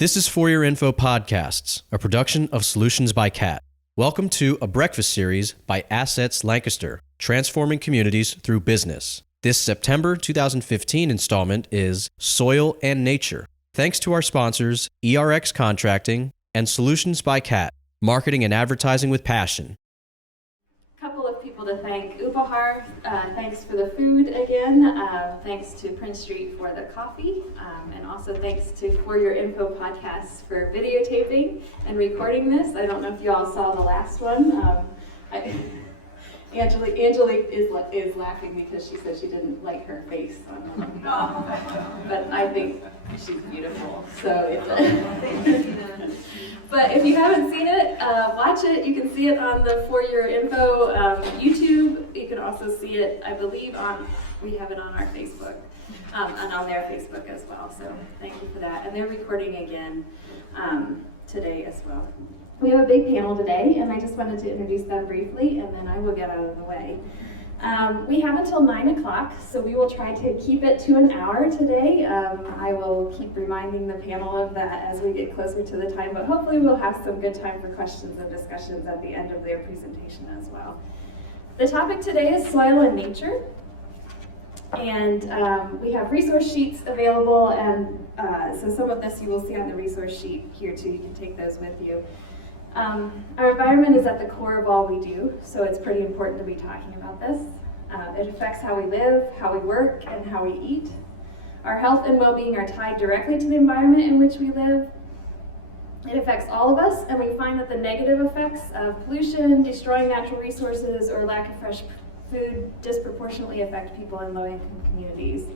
This is For Your Info Podcasts, a production of Solutions by CAT. Welcome to a breakfast series by Assets Lancaster, transforming communities through business. This September 2015 installment is Soil and Nature. Thanks to our sponsors, ERX Contracting and Solutions by CAT, marketing and advertising with passion. Couple of people to thank. Upahar, thanks for the food again. Thanks to Prince Street for the coffee. And also thanks to For Your Info Podcasts for videotaping and recording this. I don't know if you all saw the last one. Angelique is laughing because she said she didn't like her face on one. But I think she's beautiful. But if you haven't seen it, watch it. You can see it on the For Your Info YouTube. You can also see it, I believe, we have it on our Facebook, and on their Facebook as well. So thank you for that. And they're recording again today as well. We have a big panel today, and I just wanted to introduce them briefly, and then I will get out of the way. We have until 9 o'clock, so we will try to keep it to an hour today. I will keep reminding the panel of that as we get closer to the time, but hopefully we'll have some good time for questions and discussions at the end of their presentation as well. The topic today is soil and nature, and we have resource sheets available, and so some of this you will see on the resource sheet here too. You can take those with you. Our environment is at the core of all we do, so it's pretty important to be talking about this. It affects how we live, how we work, and how we eat. Our health and well-being are tied directly to the environment in which we live. It affects all of us, and we find that the negative effects of pollution, destroying natural resources, or lack of fresh food disproportionately affect people in low-income communities.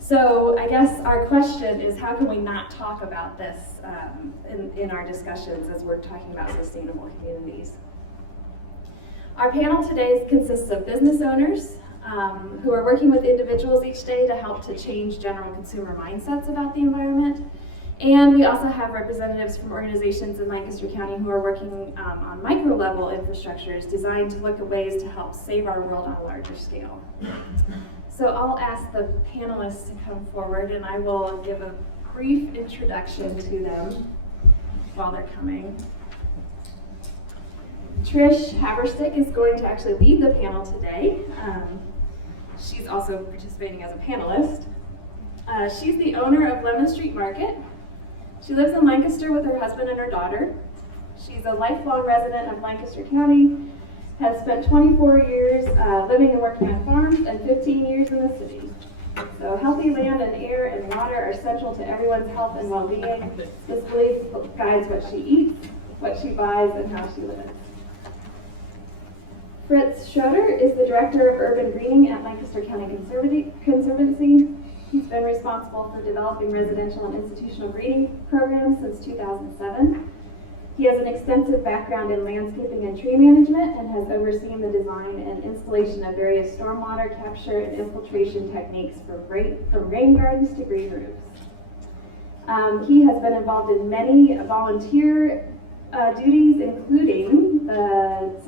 So I guess our question is, how can we not talk about this in our discussions as we're talking about sustainable communities? Our panel today consists of business owners who are working with individuals each day to help to change general consumer mindsets about the environment. And we also have representatives from organizations in Lancaster County who are working on micro-level infrastructures designed to look at ways to help save our world on a larger scale. So I'll ask the panelists to come forward, and I will give a brief introduction to them while they're coming. Trish Haverstick is going to actually lead the panel today. She's also participating as a panelist. She's the owner of Lemon Street Market. She lives in Lancaster with her husband and her daughter. She's a lifelong resident of Lancaster County, has spent 24 years living and working on farms and 15 years in the city. So healthy land and air and water are central to everyone's health and well-being. This belief guides what she eats, what she buys, and how she lives. Fritz Schroeder is the Director of Urban Greening at Lancaster County Conservancy. He's been responsible for developing residential and institutional greening programs since 2007. He has an extensive background in landscaping and tree management and has overseen the design and installation of various stormwater capture and infiltration techniques from rain gardens to green roofs. He has been involved in many volunteer duties, including the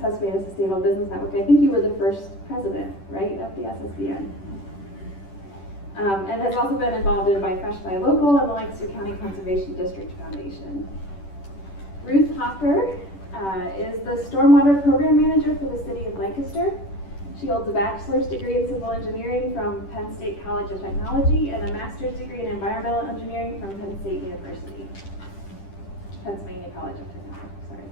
Susquehanna Sustainable Business Network. I think you were the first president, right, of the SSBN. And has also been involved in By Fresh by Local and the Lancaster County Conservation District Foundation. Ruth Hopper is the Stormwater Program Manager for the City of Lancaster. She holds a bachelor's degree in civil engineering from Penn State College of Technology and a master's degree in environmental engineering from Penn State University. Pennsylvania College of Technology, sorry.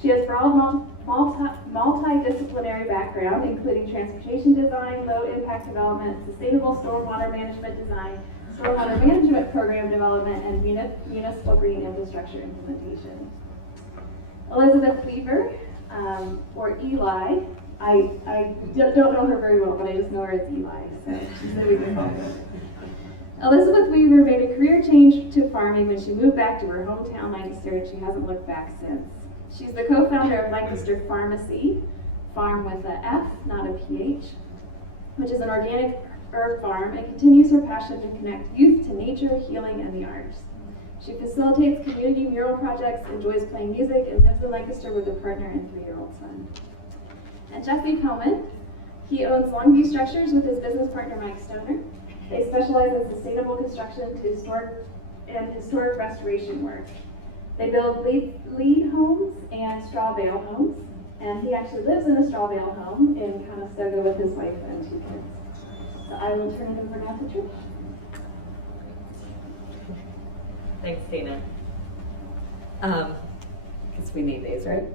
She has broad multidisciplinary background, including transportation design, low-impact development, sustainable stormwater management design, stormwater management program development, and municipal green infrastructure implementation. Elizabeth Weaver, or Eli, I don't know her very well, but I just know her as Eli, so she said we can call her. Elizabeth Weaver made a career change to farming when she moved back to her hometown, Lancaster, and she hasn't looked back since. She's the co-founder of Lancaster Pharmacy, farm with an F, not a PH, which is an organic herb farm, and continues her passion to connect youth to nature, healing, and the arts. She facilitates community mural projects, enjoys playing music, and lives in Lancaster with a partner and 3-year-old son. And Jesse Pellman, he owns Longview Structures with his business partner Mike Stoner. They specialize in sustainable construction to store and historic restoration work. They build lead homes and straw bale homes, and he actually lives in a straw bale home in Conestoga with his wife and 2 kids. So I will turn it over now to Trish. Thanks, Tina. Because we need these, right?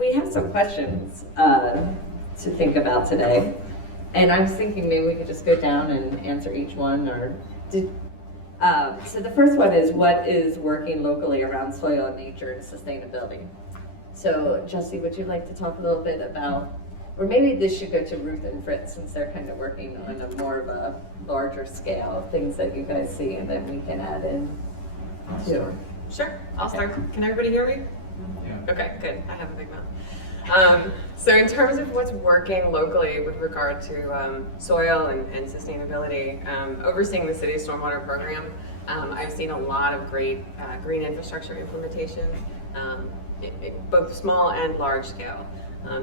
We have some questions to think about today. And I was thinking maybe we could just go down and answer each one. So the first one is, what is working locally around soil and nature and sustainability? So Jesse, would you like to talk a little bit about, or maybe this should go to Ruth and Fritz, since they're kind of working on a more of a larger scale, things that you guys see, and then we can add in too. Sure, I'll Okay. start. Can everybody hear me? Yeah. Okay, good. I have a big mouth. So in terms of what's working locally with regard to soil and sustainability, overseeing the city's stormwater program, I've seen a lot of great green infrastructure implementations, both small and large scale.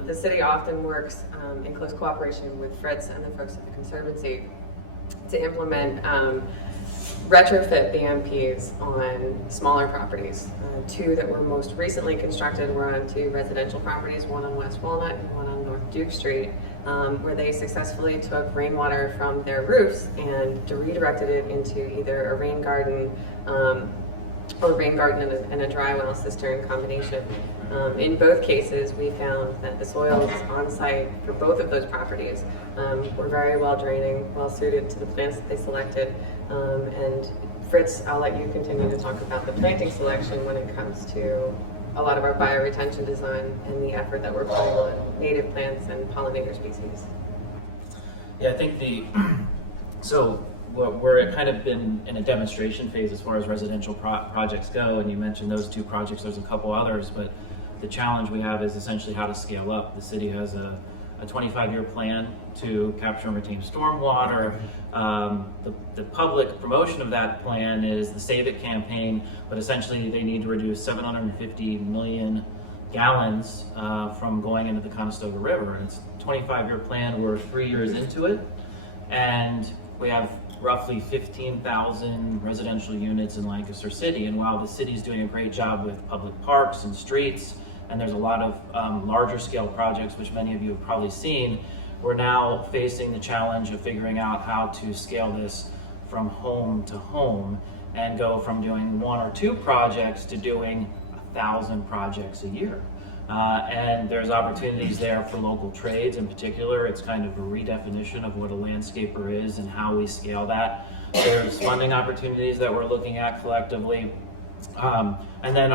The city often works in close cooperation with Fritz and the folks at the Conservancy to implement retrofit BMPs on smaller properties. 2 that were most recently constructed were on 2 residential properties, one on West Walnut and one on North Duke Street, where they successfully took rainwater from their roofs and redirected it into either a rain garden or rain garden and a dry well cistern combination. In both cases, we found that the soils on site for both of those properties were very well draining, well suited to the plants that they selected. And Fritz, I'll let you continue to talk about the planting selection when it comes to a lot of our bioretention design and the effort that we're putting on native plants and pollinator species. Yeah, I think so we're kind of been in a demonstration phase as far as residential projects go, and you mentioned those 2 projects, there's a couple others, but the challenge we have is essentially how to scale up. The city has a 25-year plan to capture and retain stormwater. The public promotion of that plan is the Save It campaign, but essentially they need to reduce 750 million gallons from going into the Conestoga River. And it's a 25-year plan, we're 3 years into it, and we have roughly 15,000 residential units in Lancaster City. And while the city's doing a great job with public parks and streets, and there's a lot of larger scale projects, which many of you have probably seen, we're now facing the challenge of figuring out how to scale this from home to home and go from doing 1 or 2 projects to doing 1,000 projects a year. And there's opportunities there for local trades in particular. It's kind of a redefinition of what a landscaper is and how we scale that. There's funding opportunities that we're looking at collectively. And then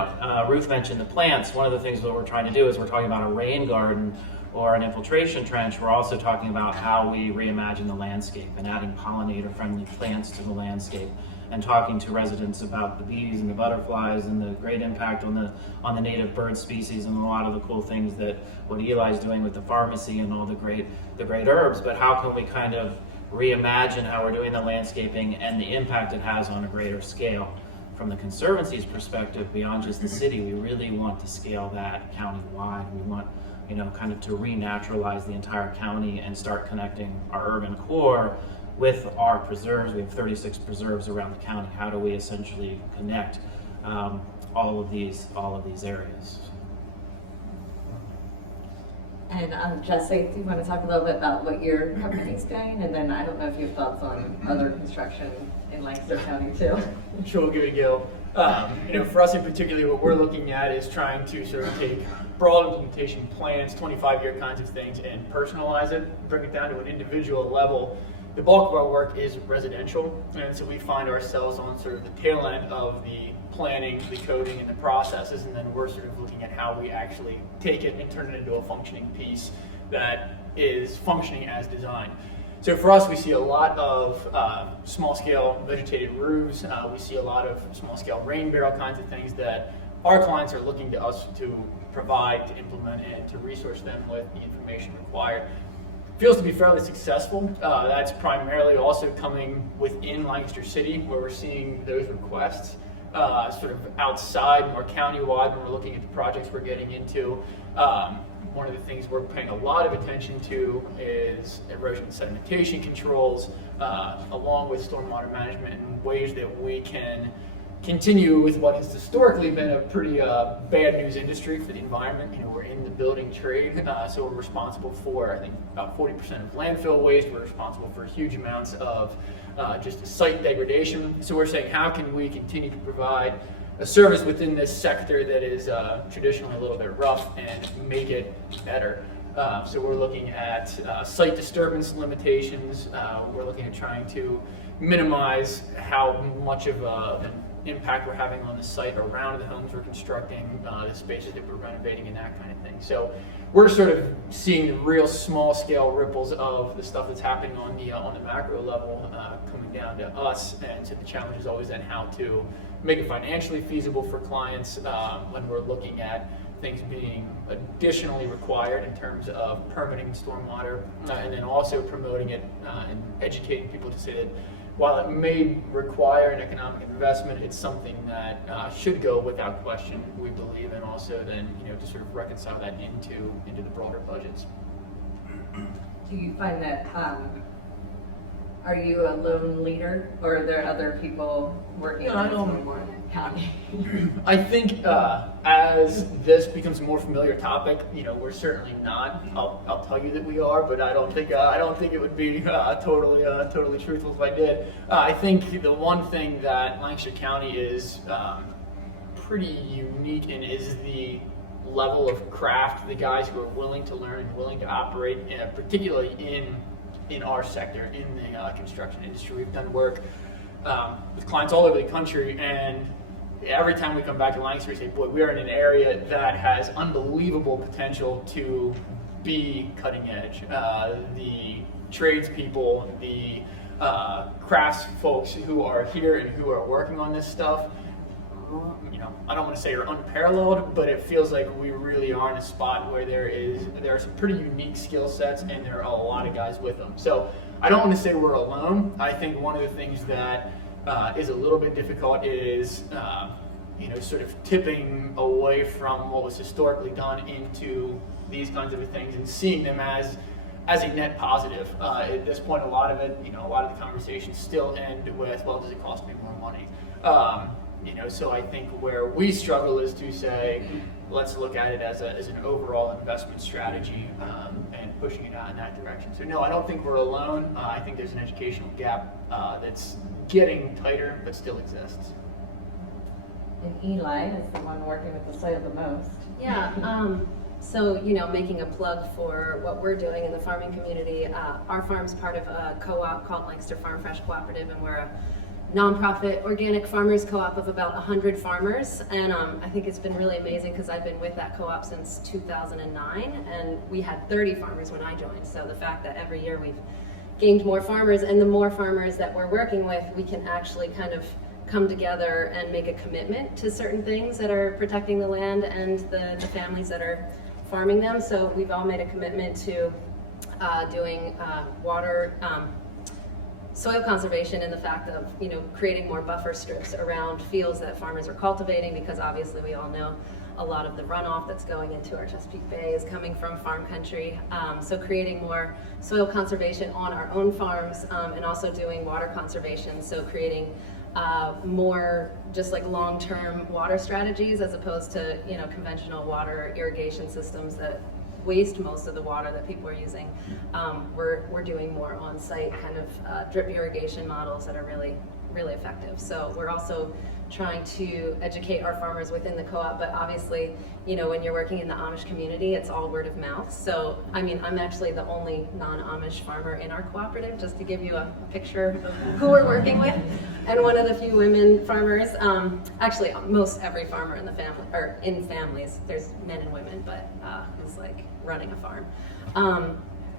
Ruth mentioned the plants. One of the things that we're trying to do is we're talking about a rain garden or an infiltration trench. We're also talking about how we reimagine the landscape and adding pollinator-friendly plants to the landscape, and talking to residents about the bees and the butterflies and the great impact on the native bird species and a lot of the cool things that what Eli's doing with the pharmacy and all the great herbs. But how can we kind of reimagine how we're doing the landscaping and the impact it has on a greater scale? From the Conservancy's perspective, beyond just the city, we really want to scale that county-wide. We want, kind of to renaturalize the entire county and start connecting our urban core with our preserves. We have 36 preserves around the county. How do we essentially connect all of these areas? And Jesse, do you want to talk a little bit about what your company's doing? And then I don't know if you have thoughts on other construction in Lancaster County too. Sure, we'll give it a go. For us in particular, what we're looking at is trying to sort of take broad implementation plans, 25-year kinds of things, and personalize it, bring it down to an individual level. The bulk of our work is residential, and so we find ourselves on sort of the tail end of the planning, the coding, and the processes, and then we're sort of looking at how we actually take it and turn it into a functioning piece that is functioning as designed. So for us, we see a lot of small-scale vegetated roofs. We see a lot of small-scale rain barrel kinds of things that our clients are looking to us to provide, to implement, and to resource them with the information required. Feels to be fairly successful. That's primarily also coming within Lancaster City, where we're seeing those requests. Sort of outside, more county-wide, when we're looking at the projects we're getting into. one of the things we're paying a lot of attention to is erosion and sedimentation controls, along with stormwater management, and ways that we can continue with what has historically been a pretty bad news industry for the environment. You know, we're in the building trade, so we're responsible for, I think, about 40% of landfill waste. We're responsible for huge amounts of just site degradation. So we're saying, how can we continue to provide a service within this sector that is traditionally a little bit rough and make it better? So we're looking at site disturbance limitations. We're looking at trying to minimize how much of an impact we're having on the site around the homes we're constructing, the spaces that we're renovating, and that kind of thing. So we're sort of seeing the real small scale ripples of the stuff that's happening on the macro level coming down to us. And so the challenge is always then how to make it financially feasible for clients when we're looking at things being additionally required in terms of permitting stormwater, and then also promoting it and educating people to say that while it may require an economic investment, it's something that should go without question, we believe, and also then, you know, to sort of reconcile that into the broader budgets. Do you find that, are you a lone leader, or are there other people working on stormwater county? I think as this becomes a more familiar topic, you know, we're certainly not. I'll tell you that we are, but I don't think it would be totally truthful if I did. I think the one thing that Lancaster County is pretty unique in is the level of craft, the guys who are willing to learn and willing to operate, particularly in our sector, in the construction industry. We've done work with clients all over the country, and every time we come back to Lancaster, we say, boy, we are in an area that has unbelievable potential to be cutting edge. The tradespeople, the crafts folks who are here and who are working on this stuff, you know, I don't want to say are unparalleled, but it feels like we really are in a spot where there are some pretty unique skill sets, and there are a lot of guys with them. So I don't want to say we're alone. I think one of the things that is a little bit difficult is you know, sort of tipping away from what was historically done into these kinds of things and seeing them as a net positive. At this point, a lot of the conversations still end with, well, does it cost me more money? You know, so I think where we struggle is to say, let's look at it as an overall investment strategy and pushing it out in that direction. So no, I don't think we're alone. I think there's an educational gap that's getting tighter, but still exists. And Eli is the one working with the soil the most. Yeah, so, you know, making a plug for what we're doing in the farming community, our farm's part of a co-op called Lancaster Farm Fresh Cooperative, and we're a nonprofit organic farmers co-op of about 100 farmers, and I think it's been really amazing because I've been with that co-op since 2009, and we had 30 farmers when I joined. So the fact that every year we've gained more farmers, and the more farmers that we're working with, we can actually kind of come together and make a commitment to certain things that are protecting the land and the families that are farming them. So we've all made a commitment to doing water, soil conservation, and the fact of, you know, creating more buffer strips around fields that farmers are cultivating, because obviously we all know a lot of the runoff that's going into our Chesapeake Bay is coming from farm country. So creating more soil conservation on our own farms, and also doing water conservation. So creating more just like long-term water strategies as opposed to, you know, conventional water irrigation systems that waste most of the water that people are using. We're doing more on-site kind of drip irrigation models that are really, really effective. So we're also trying to educate our farmers within the co-op, but obviously, you know, when you're working in the Amish community, it's all word of mouth. So, I mean, I'm actually the only non-Amish farmer in our cooperative, just to give you a picture of who we're working with, and one of the few women farmers. Actually, most every farmer in the family, or in families, there's men and women, but it's like running a farm.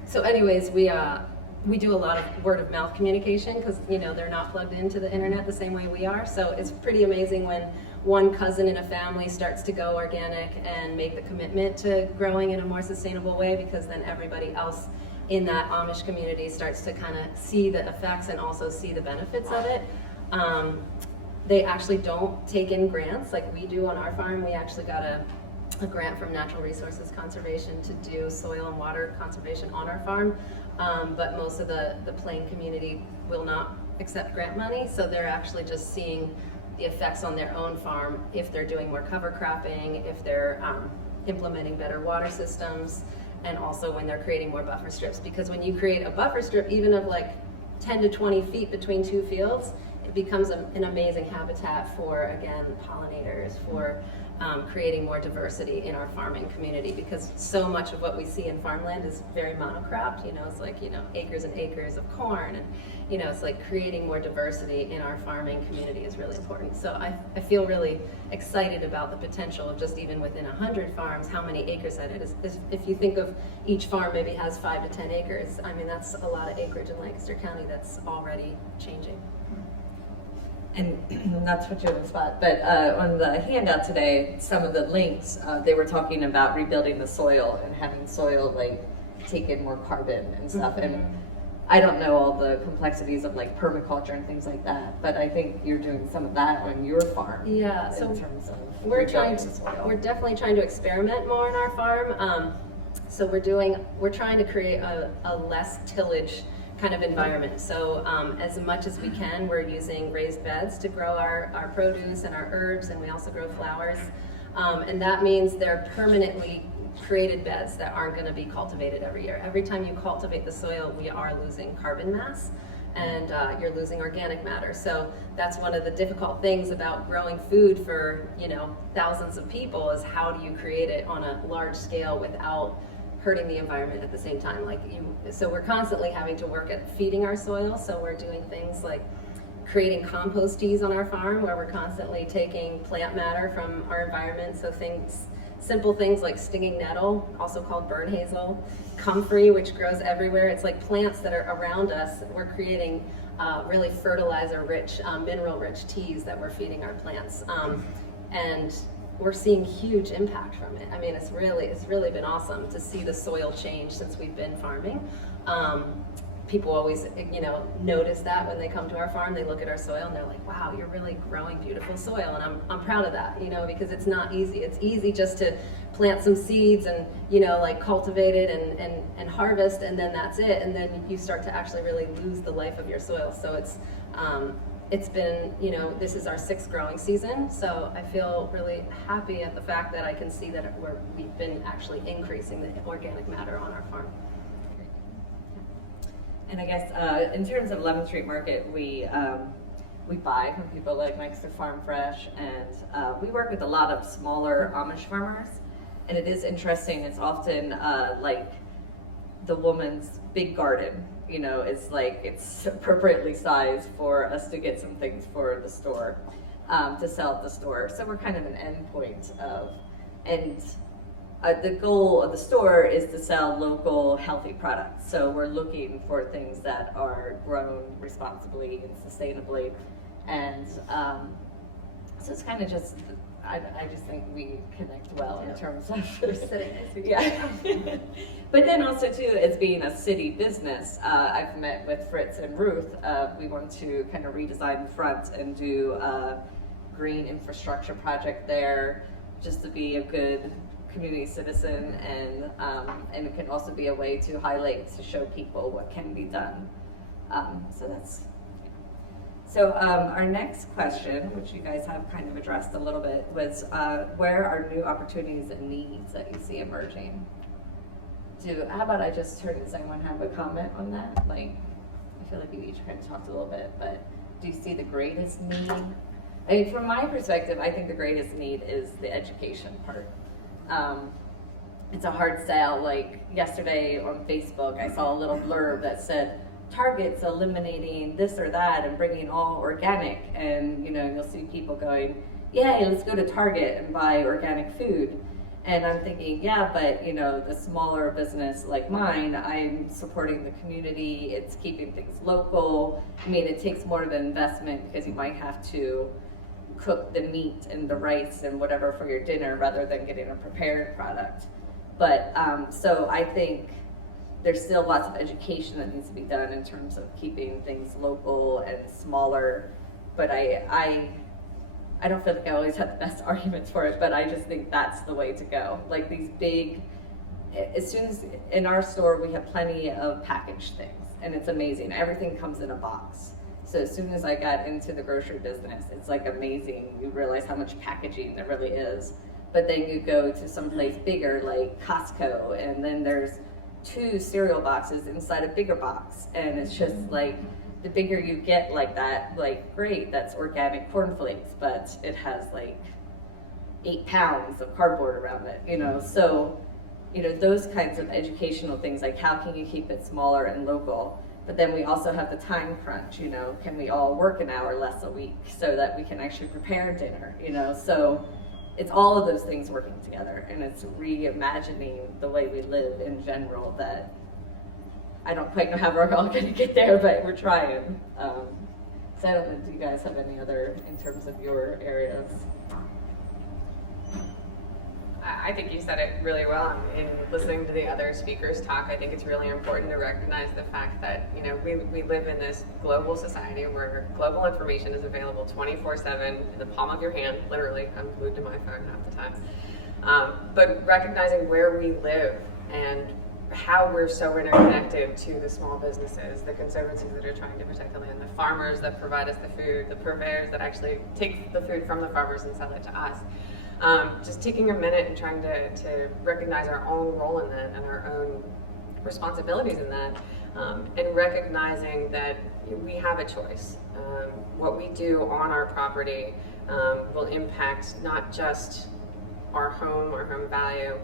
So anyways, we do a lot of word of mouth communication because, you know, they're not plugged into the internet the same way we are. So it's pretty amazing when one cousin in a family starts to go organic and make the commitment to growing in a more sustainable way, because then everybody else in that Amish community starts to kind of see the effects and also see the benefits of it. They actually don't take in grants like we do on our farm. We actually got a a grant from Natural Resources Conservation to do soil and water conservation on our farm, but most of the Plain community will not accept grant money, so they're actually just seeing the effects on their own farm if they're doing more cover cropping, if they're implementing better water systems, and also when they're creating more buffer strips. Because when you create a buffer strip, even of like 10 to 20 feet between two fields, it becomes an amazing habitat for, again, pollinators, for creating more diversity in our farming community, because so much of what we see in farmland is very monocropped. It's like, acres and acres of corn, and it's like creating more diversity in our farming community is really important. So I feel really excited about the potential of just even within 100 farms, how many acres that is. If you think of each farm maybe has 5 to 10 acres, I mean, that's a lot of acreage in Lancaster County that's already changing. And not to put you on the spot, but on the handout today, some of the links, they were talking about rebuilding the soil and having soil like take in more carbon and stuff. Mm-hmm. And I don't know all the complexities of like permaculture and things like that, but I think you're doing some of that on your farm. Yeah, in so terms of we're definitely trying to experiment more on our farm. So we're trying to create a less tillage kind of environment. So as much as we can, we're using raised beds to grow our produce and our herbs, and we also grow flowers. And that means they're permanently created beds that aren't going to be cultivated every year. Every time you cultivate the soil, we are losing carbon mass, and you're losing organic matter. So that's one of the difficult things about growing food for thousands of people, is how do you create it on a large scale without hurting the environment at the same time. So we're constantly having to work at feeding our soil. So we're doing things like creating compost teas on our farm, where we're constantly taking plant matter from our environment. So simple things like stinging nettle, also called burn hazel, comfrey, which grows everywhere. It's like plants that are around us. We're creating really fertilizer-rich, mineral-rich teas that we're feeding our plants. And we're seeing huge impact from it. I mean, it's really been awesome to see the soil change since we've been farming. People always, notice that when they come to our farm. They look at our soil and they're like, "Wow, you're really growing beautiful soil." And I'm proud of that, because it's not easy. It's easy just to plant some seeds and cultivate it and harvest, and then that's it. And then you start to actually really lose the life of your soil. So it's been, this is our 6th growing season, so I feel really happy at the fact that I can see that we've been actually increasing the organic matter on our farm. And I guess in terms of 11th Street Market, we buy from people like Lancaster Farm Fresh, and we work with a lot of smaller Amish farmers, and it is interesting. It's often like the woman's big garden. It's appropriately sized for us to get some things for the store, to sell at the store. So we're kind of an end point the goal of the store is to sell local, healthy products. So we're looking for things that are grown responsibly and sustainably. And so it's kind of just, I just think we connect well in terms of yeah. But then also too, as being a city business, I've met with Fritz and Ruth. We want to kind of redesign the front and do a green infrastructure project there, just to be a good community citizen, and it can also be a way to highlight, to show people what can be done. So our next question, which you guys have kind of addressed a little bit, was where are new opportunities and needs that you see emerging? How about I just turn, does anyone have a comment on that? I feel like you each kind of talked a little bit, but do you see the greatest need? I mean, from my perspective, I think the greatest need is the education part. It's a hard sell. Like yesterday on Facebook, I saw a little blurb that said, Target's eliminating this or that and bringing all organic, and you'll see people going, yay, let's go to Target and buy organic food. And I'm thinking, yeah, but the smaller business like mine, I'm supporting the community, it's keeping things local. I mean, it takes more of an investment because you might have to cook the meat and the rice and whatever for your dinner rather than getting a prepared product. But so I think there's still lots of education that needs to be done in terms of keeping things local and smaller. But I I don't feel like I always have the best arguments for it, but I just think that's the way to go. Like these big, as soon as, in our store, we have plenty of packaged things, and it's amazing. Everything comes in a box. So as soon as I got into the grocery business, it's like amazing. You realize how much packaging there really is. But then you go to someplace bigger like Costco, and then there's 2 cereal boxes inside a bigger box. And it's just like, the bigger you get like that, like great, that's organic cornflakes, but it has like 8 pounds of cardboard around it, you know? So, you know, those kinds of educational things, like how can you keep it smaller and local? But then we also have the time crunch, you know, can we all work an hour less a week so that we can actually prepare dinner, you know? So it's all of those things working together, and it's reimagining the way we live in general that I don't quite know how we're all gonna get there, but we're trying. So I don't know, do you guys have any other, in terms of your areas? I think you said it really well. In listening to the other speakers talk, I think it's really important to recognize the fact that, you know, we live in this global society where global information is available 24/7 in the palm of your hand, literally. I'm glued to my phone half the time. But recognizing where we live and how we're so interconnected to the small businesses, the conservancies that are trying to protect the land, the farmers that provide us the food, the purveyors that actually take the food from the farmers and sell it to us. Just taking a minute and trying to recognize our own role in that and our own responsibilities in that, and recognizing that we have a choice. What we do on our property will impact not just our home value.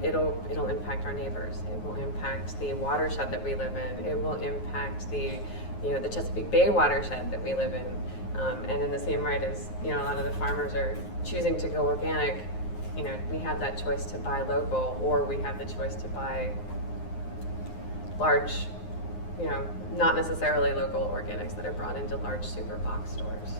It'll impact our neighbors. It will impact the watershed that we live in. It will impact the Chesapeake Bay watershed that we live in. And in the same right as, you know, a lot of the farmers are choosing to go organic, you know, we have that choice to buy local, or we have the choice to buy large, you know, not necessarily local organics that are brought into large super box stores.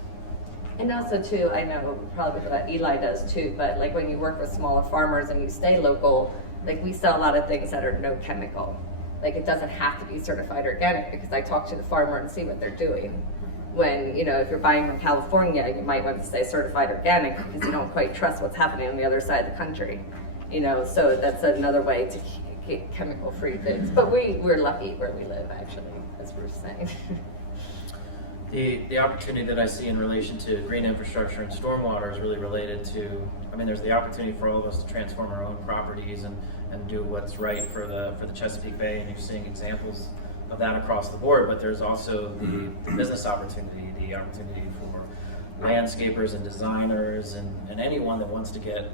And also too, I know probably what Eli does too, but like when you work with smaller farmers and you stay local, like we sell a lot of things that are no chemical. Like it doesn't have to be certified organic, because I talk to the farmer and see what they're doing. When, you know, if you're buying from California, you might want to say certified organic because you don't quite trust what's happening on the other side of the country. You know, so that's another way to get chemical-free foods. But we're lucky where we live, actually, as Bruce was saying. The opportunity that I see in relation to green infrastructure and stormwater is really related to, I mean, there's the opportunity for all of us to transform our own properties and do what's right for the Chesapeake Bay, and you're seeing examples of that across the board, but there's also the business opportunity, the opportunity for landscapers and designers and anyone that wants to get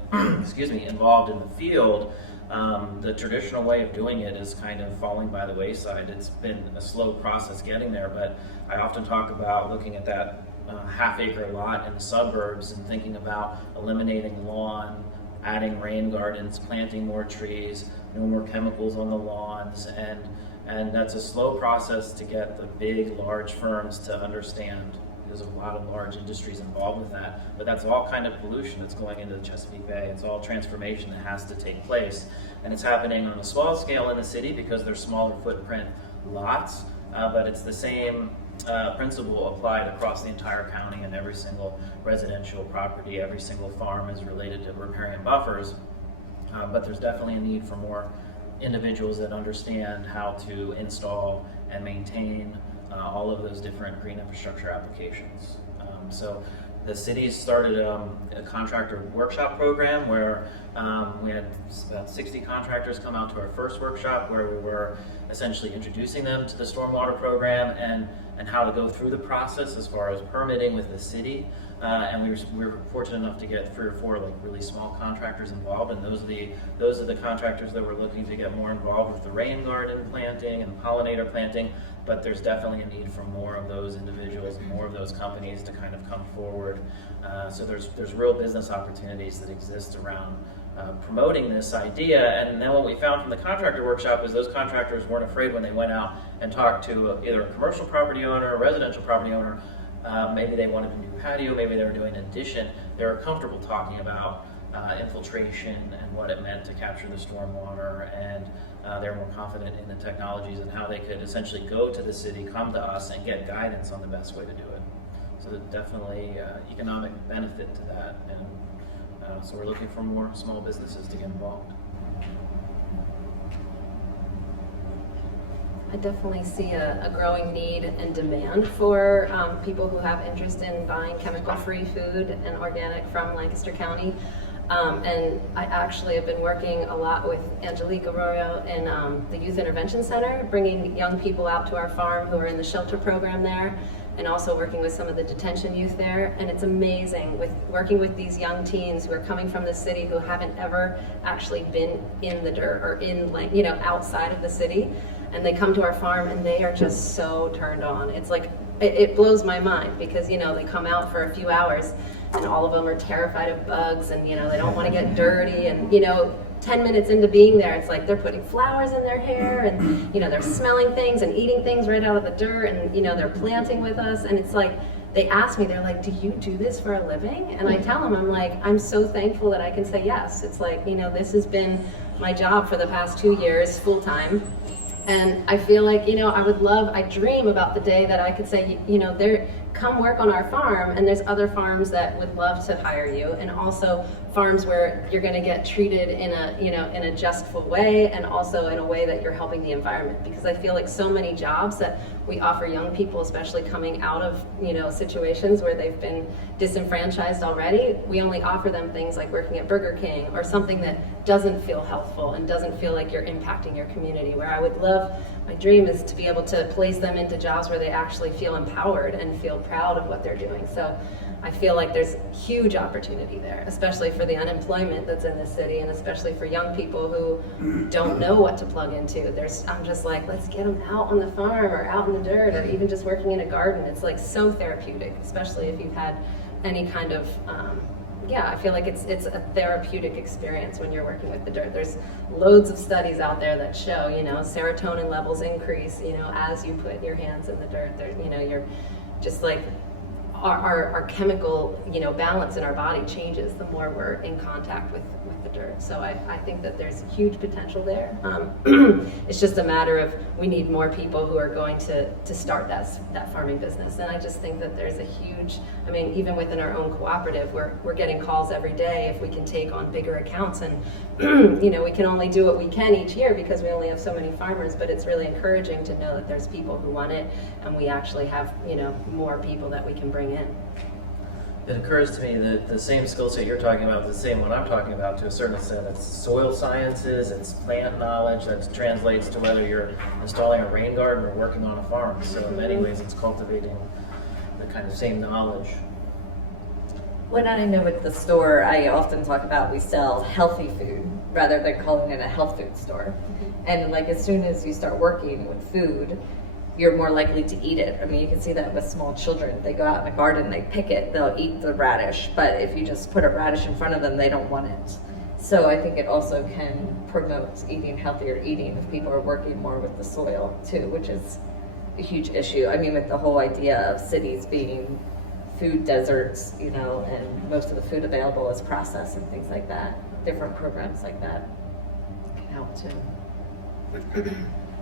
involved in the field. The traditional way of doing it is kind of falling by the wayside. It's been a slow process getting there, but I often talk about looking at that half-acre lot in the suburbs and thinking about eliminating lawn, adding rain gardens, planting more trees, no more chemicals on the lawns, and that's a slow process to get the big, large firms to understand. There's a lot of large industries involved with that, but that's all kind of pollution that's going into the Chesapeake Bay. It's all transformation that has to take place, and it's happening on a small scale in the city because they're smaller footprint lots, but it's the same principle applied across the entire county, and every single residential property, every single farm is related to riparian buffers, but there's definitely a need for more individuals that understand how to install and maintain all of those different green infrastructure applications. So the city started a contractor workshop program where we had about 60 contractors come out to our first workshop, where we were essentially introducing them to the stormwater program and how to go through the process as far as permitting with the city. And we were fortunate enough to get 3 or 4 like really small contractors involved, and those are the contractors that were looking to get more involved with the rain garden planting and pollinator planting. But there's definitely a need for more of those individuals and more of those companies to kind of come forward. So there's real business opportunities that exist around promoting this idea. And then what we found from the contractor workshop is those contractors weren't afraid when they went out and talked to either a commercial property owner, a residential property owner. Maybe they wanted a new patio, maybe they were doing an addition. They were comfortable talking about infiltration and what it meant to capture the stormwater, and they're more confident in the technologies and how they could essentially go to the city, come to us, and get guidance on the best way to do it. So there's definitely economic benefit to that, and so we're looking for more small businesses to get involved. I definitely see a growing need and demand for people who have interest in buying chemical-free food and organic from Lancaster County. And I actually have been working a lot with Angelique Arroyo in the Youth Intervention Center, bringing young people out to our farm who are in the shelter program there, and also working with some of the detention youth there. And it's amazing with working with these young teens who are coming from the city who haven't ever actually been in the dirt or in, like, you know, outside of the city. And they come to our farm and they are just so turned on. It's like, it blows my mind because, you know, they come out for a few hours and all of them are terrified of bugs and, you know, they don't want to get dirty. And, you know, 10 minutes into being there, it's like they're putting flowers in their hair and, you know, they're smelling things and eating things right out of the dirt and, you know, they're planting with us. And it's like, they ask me, they're like, do you do this for a living? And I tell them, I'm like, I'm so thankful that I can say yes. It's like, you know, this has been my job for the past 2 years, full time. And I feel like, you know, I dream about the day that I could say, you know, come work on our farm, and there's other farms that would love to hire you, and also farms where you're going to get treated in a justful way, and also in a way that you're helping the environment. Because I feel like so many jobs that we offer young people, especially coming out of, you know, situations where they've been disenfranchised already, we only offer them things like working at Burger King or something that doesn't feel healthful and doesn't feel like you're impacting your community. Where I would love, my dream is to be able to place them into jobs where they actually feel empowered and feel proud of what they're doing. So I feel like there's huge opportunity there, especially for the unemployment that's in this city, and especially for young people who don't know what to plug into. I'm just like, let's get them out on the farm or out in the dirt or even just working in a garden. It's like so therapeutic, especially if you've had any kind of, I feel like it's a therapeutic experience when you're working with the dirt. There's loads of studies out there that show, you know, serotonin levels increase, you know, as you put your hands in the dirt. You know, you're just like, our chemical, you know, balance in our body changes the more we're in contact with the dirt. So I think that there's huge potential there. It's just a matter of we need more people who are going to start that farming business. And I just think that there's a huge, I mean, even within our own cooperative, we're getting calls every day if we can take on bigger accounts. And you know, we can only do what we can each year because we only have so many farmers, but it's really encouraging to know that there's people who want it, and we actually have, you know, more people that we can bring in. It occurs to me that the same skill set you're talking about is the same one I'm talking about to a certain extent. It's soil sciences, it's plant knowledge that translates to whether you're installing a rain garden or working on a farm. So in many ways it's cultivating the kind of same knowledge. When I know at the store, I often talk about we sell healthy food rather than calling it a health food store. And like as soon as you start working with food, you're more likely to eat it. I mean, you can see that with small children. They go out in a garden, they pick it, they'll eat the radish. But if you just put a radish in front of them, they don't want it. So I think it also can promote eating healthier eating if people are working more with the soil too, which is a huge issue. I mean, with the whole idea of cities being food deserts, you know, and most of the food available is processed and things like that. Different programs like that can help too.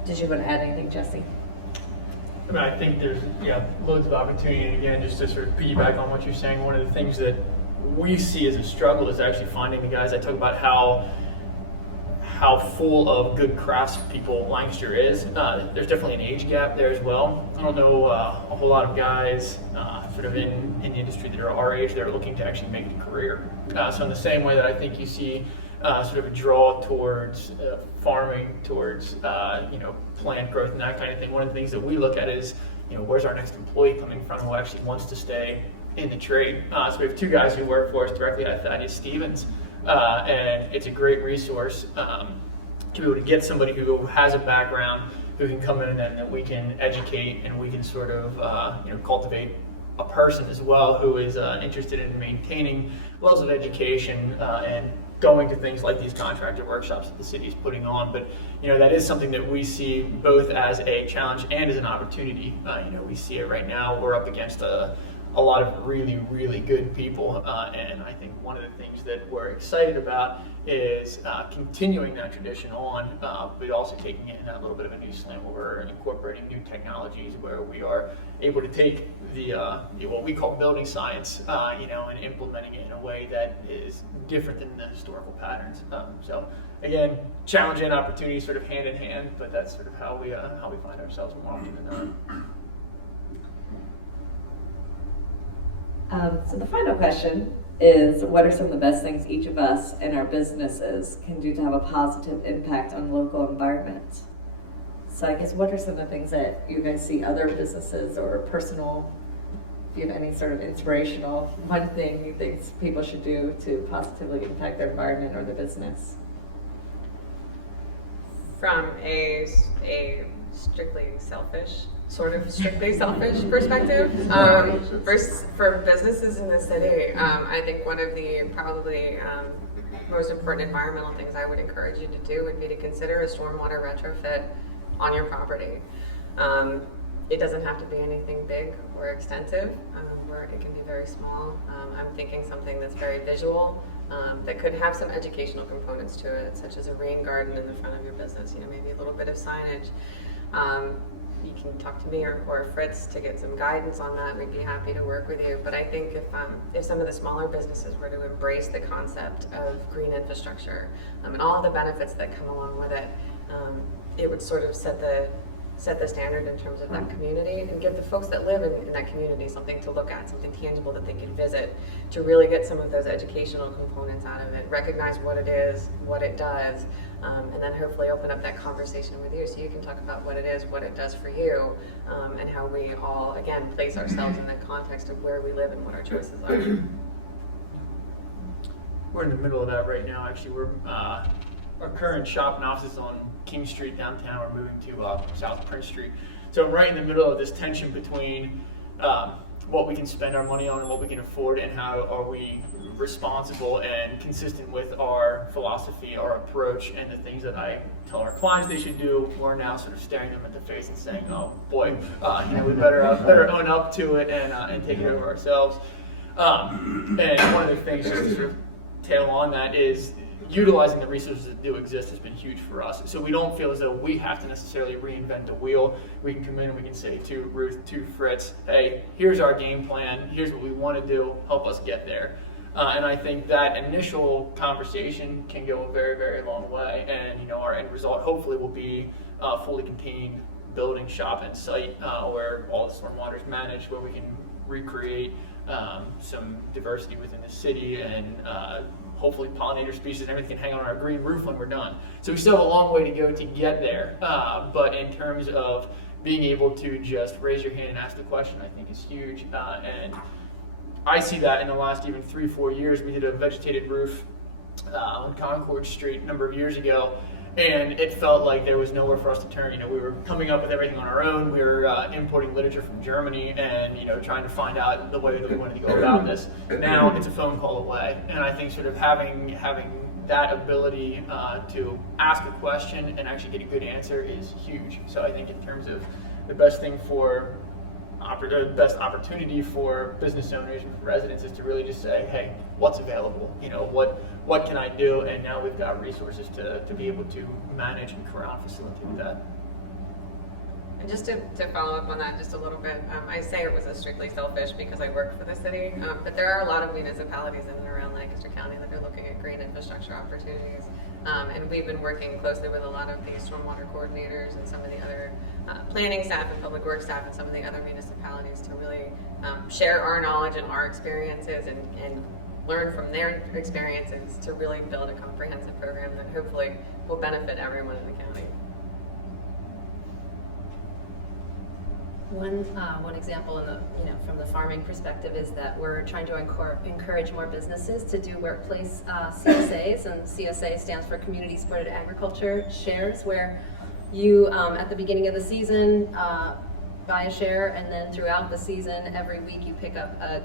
Did you want to add anything, Jesse? I mean, I think there's loads of opportunity. And again, just to sort of piggyback on what you're saying, one of the things that we see as a struggle is actually finding the guys. I talk about how full of good craftspeople Lancaster is. There's definitely an age gap there as well. I don't know a whole lot of guys sort of in the industry that are our age that are looking to actually make it a career. So in the same way that I think you see sort of a draw towards farming, towards plant growth and that kind of thing. One of the things that we look at is, where's our next employee coming from who actually wants to stay in the trade. So we have two guys who work for us directly at Thaddeus Stevens, and it's a great resource to be able to get somebody who has a background, who can come in and that we can educate, and we can sort of cultivate a person as well who is interested in maintaining levels of education and going to things like these contractor workshops that the city is putting on. But that is something that we see both as a challenge and as an opportunity. We see it right now. We're up against a a lot of really, really good people, and I think one of the things that we're excited about is continuing that tradition on, but also taking it in a little bit of a new slant where we're incorporating new technologies, where we are able to take the what we call building science, and implementing it in a way that is different than the historical patterns. So again, challenge and opportunity sort of hand in hand, but that's sort of how we find ourselves more often than not. So the final question is, what are some of the best things each of us and our businesses can do to have a positive impact on local environments? So I guess, what are some of the things that you guys see other businesses or personal, if you have any sort of inspirational, one thing you think people should do to positively impact their environment or their business? From a strictly selfish perspective, for businesses in the city, I think one of the probably most important environmental things I would encourage you to do would be to consider a stormwater retrofit on your property. It doesn't have to be anything big or extensive, where it can be very small. I'm thinking something that's very visual, that could have some educational components to it, such as a rain garden in the front of your business, maybe a little bit of signage. You can talk to me or Fritz to get some guidance on that. We'd be happy to work with you. But I think if some of the smaller businesses were to embrace the concept of green infrastructure and all the benefits that come along with it, it would sort of set the standard in terms of that community and give the folks that live in that community something to look at, something tangible that they could visit, to really get some of those educational components out of it, recognize what it is, what it does, and then hopefully open up that conversation with you so you can talk about what it is, what it does for you, and how we all, again, place ourselves in the context of where we live and what our choices are. We're in the middle of that right now. Actually, our current shop and office is on King Street downtown. We're moving to South Prince Street. So I'm right in the middle of this tension between what we can spend our money on and what we can afford, and how are we responsible and consistent with our philosophy, our approach, and the things that I tell our clients they should do. We're now sort of staring them in the face and saying, oh boy, we better own up to it and take it over ourselves. And one of the things, just to sort of tail on that, is utilizing the resources that do exist has been huge for us. So we don't feel as though we have to necessarily reinvent the wheel. We can come in and we can say to Ruth, to Fritz, hey, here's our game plan, here's what we want to do, help us get there. And I think that initial conversation can go a very, very long way. And our end result hopefully will be a fully contained building, shop, and site where all the stormwater is managed, where we can recreate some diversity within the city, and hopefully pollinator species and everything can hang on our green roof when we're done. So we still have a long way to go to get there. But in terms of being able to just raise your hand and ask the question, I think is huge. And I see that in the last even 3-4 years. We did a vegetated roof on Concord Street a number of years ago, and it felt like there was nowhere for us to turn. We were coming up with everything on our own. We were importing literature from Germany, and trying to find out the way that we wanted to go about this. Now it's a phone call away, and I think sort of having that ability to ask a question and actually get a good answer is huge. So I think in terms of the best thing for best opportunity for business owners and residents is to really just say, hey, what's available? What can I do? And now we've got resources to be able to manage and corral and facilitate that. And just to follow up on that just a little bit, I say it was a strictly selfish because I work for the city, but there are a lot of municipalities in and around Lancaster County that are looking at green infrastructure opportunities. And we've been working closely with a lot of the stormwater coordinators and some of the other planning staff and public works staff and some of the other municipalities to really share our knowledge and our experiences and learn from their experiences to really build a comprehensive program that hopefully will benefit everyone in the county. One example from the farming perspective is that we're trying to encourage more businesses to do workplace CSAs, and CSA stands for Community Supported Agriculture Shares, where you at the beginning of the season buy a share, and then throughout the season, every week you pick up a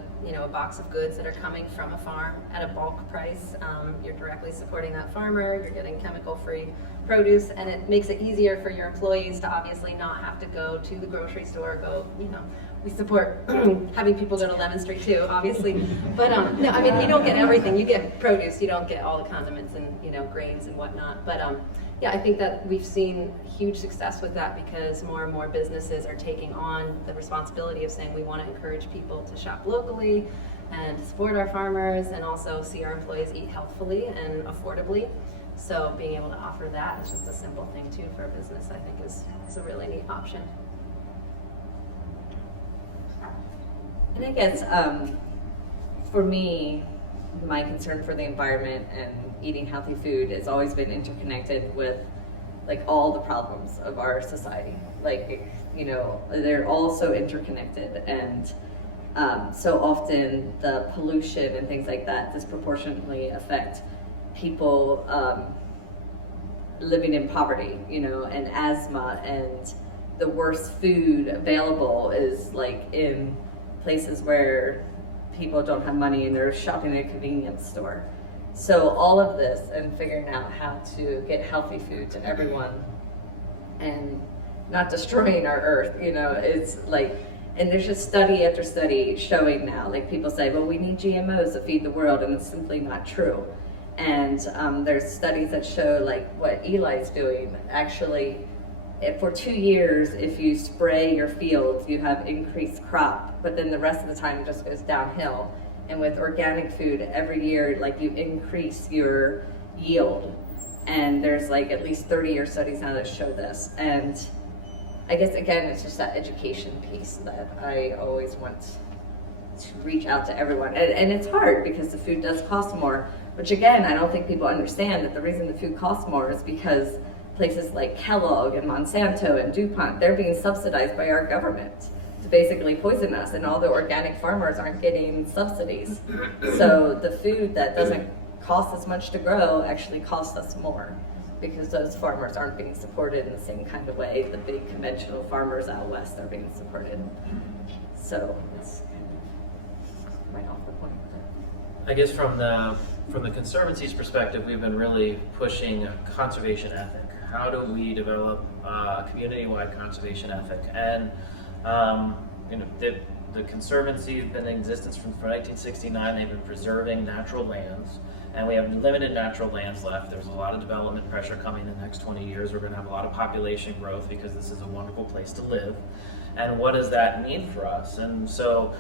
box of goods that are coming from a farm at a bulk price. You're directly supporting that farmer, you're getting chemical-free produce, and it makes it easier for your employees to obviously not have to go to the grocery store, we support having people go to Lemon Street too, obviously. But no, I mean, you don't get everything. You get produce. You don't get all the condiments and grains and whatnot. But yeah, I think that we've seen huge success with that because more and more businesses are taking on the responsibility of saying we want to encourage people to shop locally and support our farmers and also see our employees eat healthfully and affordably. So being able to offer that is just a simple thing too for a business, I think is a really neat option. And I guess for me, my concern for the environment and eating healthy food has always been interconnected with like all the problems of our society. Like, they're all so interconnected, and so often the pollution and things like that disproportionately affect people living in poverty, and asthma, and the worst food available is like in places where people don't have money and they're shopping at a convenience store. So all of this and figuring out how to get healthy food to everyone and not destroying our earth, it's like, and there's just study after study showing now, like people say, well, we need GMOs to feed the world, and it's simply not true. And there's studies that show like what Eli's doing. Actually, for 2 years, if you spray your fields, you have increased crop, but then the rest of the time it just goes downhill. And with organic food, every year, like you increase your yield. And there's like at least 30-year studies now that show this. And I guess, again, it's just that education piece that I always want to reach out to everyone. And it's hard because the food does cost more, which again, I don't think people understand that the reason the food costs more is because places like Kellogg and Monsanto and DuPont, they're being subsidized by our government to basically poison us, and all the organic farmers aren't getting subsidies. So the food that doesn't cost as much to grow actually costs us more because those farmers aren't being supported in the same kind of way the big conventional farmers out west are being supported. So it's right off the point. I guess from the Conservancy's perspective, we've been really pushing a conservation ethic. How do we develop a community-wide conservation ethic? And the Conservancy has been in existence from 1969. They've been preserving natural lands, and we have limited natural lands left. There's a lot of development pressure coming in the next 20 years. We're going to have a lot of population growth because this is a wonderful place to live. And what does that mean for us? And so,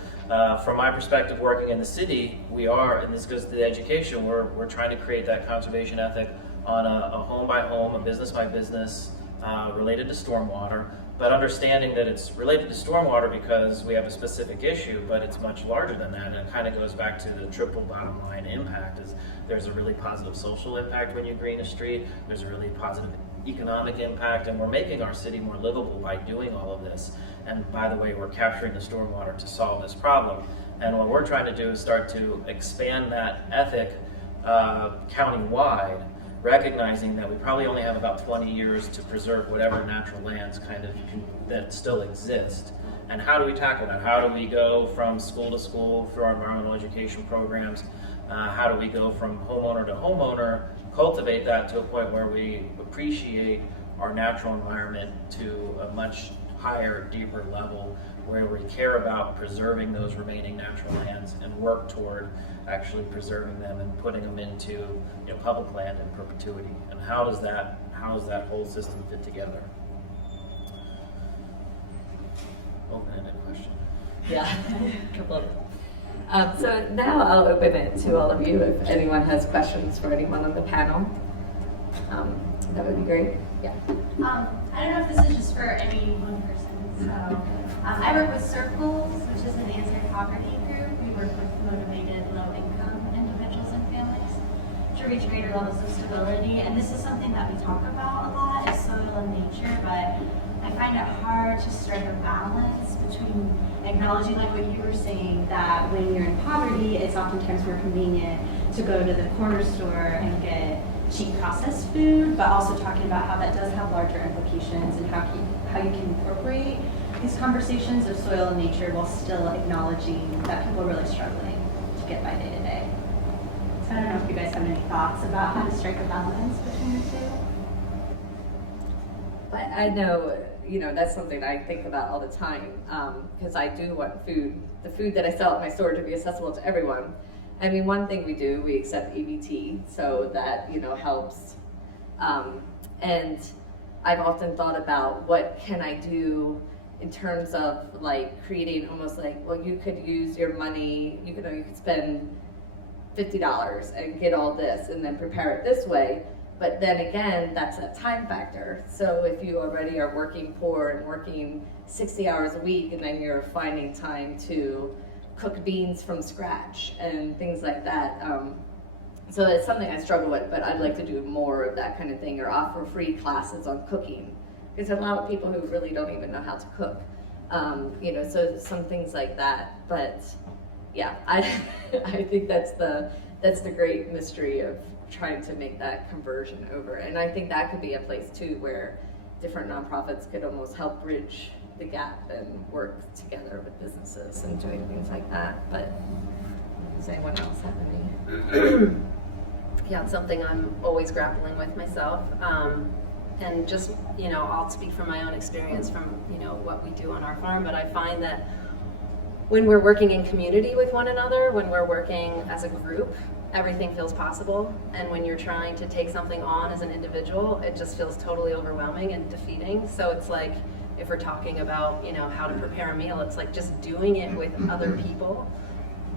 from my perspective, working in the city, we are, and this goes to the education, we're trying to create that conservation ethic on a home by home, a business by business, related to stormwater, but understanding that it's related to stormwater because we have a specific issue, but it's much larger than that, and it kind of goes back to the triple bottom line impact. Is there's a really positive social impact when you green a street, there's a really positive economic impact, and we're making our city more livable by doing all of this. And by the way, we're capturing the stormwater to solve this problem. And what we're trying to do is start to expand that ethic county-wide, recognizing that we probably only have about 20 years to preserve whatever natural lands that still exist. And how do we tackle that? How do we go from school to school through our environmental education programs? How do we go from homeowner to homeowner, cultivate that to a point where we appreciate our natural environment to a much higher, deeper level, where we care about preserving those remaining natural lands and work toward actually preserving them and putting them into public land in perpetuity. And how does that whole system fit together? Open-ended question. Yeah, couple of so now I'll open it to all of you if anyone has questions for anyone on the panel. That would be great. Yeah. I don't know if this is just for any one person. So I work with Circles, which is an anti-poverty group. We work with motivated low-income individuals and families to reach greater levels of stability. And this is something that we talk about a lot, is soil and nature, but I find it hard to strike a balance between acknowledging, like what you were saying, that when you're in poverty, it's oftentimes more convenient to go to the corner store and get cheap processed food, but also talking about how that does have larger implications and how you can incorporate these conversations of soil and nature while still acknowledging that people are really struggling to get by day to day. So I don't know if you guys have any thoughts about how to strike a balance between the two. But I know, that's something I think about all the time, because I do want the food that I sell at my store, to be accessible to everyone. I mean, one thing we accept EBT, so that, helps. And I've often thought about what can I do in terms of like creating almost like, well, you could use your money, you could spend $50 and get all this and then prepare it this way. But then again, that's a time factor. So if you already are working poor and working 60 hours a week, and then you're finding time to cook beans from scratch and things like that. So it's something I struggle with, but I'd like to do more of that kind of thing, or offer free classes on cooking. Because there are a lot of people who really don't even know how to cook. So some things like that. But yeah, I think that's the great mystery of trying to make that conversion over. And I think that could be a place too where different nonprofits could almost help bridge the gap and work together with businesses and doing things like that. But does anyone else have any? Yeah, it's something I'm always grappling with myself. And just, I'll speak from my own experience from, what we do on our farm, but I find that when we're working in community with one another, when we're working as a group, everything feels possible. And when you're trying to take something on as an individual, it just feels totally overwhelming and defeating. So it's like, if we're talking about, how to prepare a meal, it's like just doing it with other people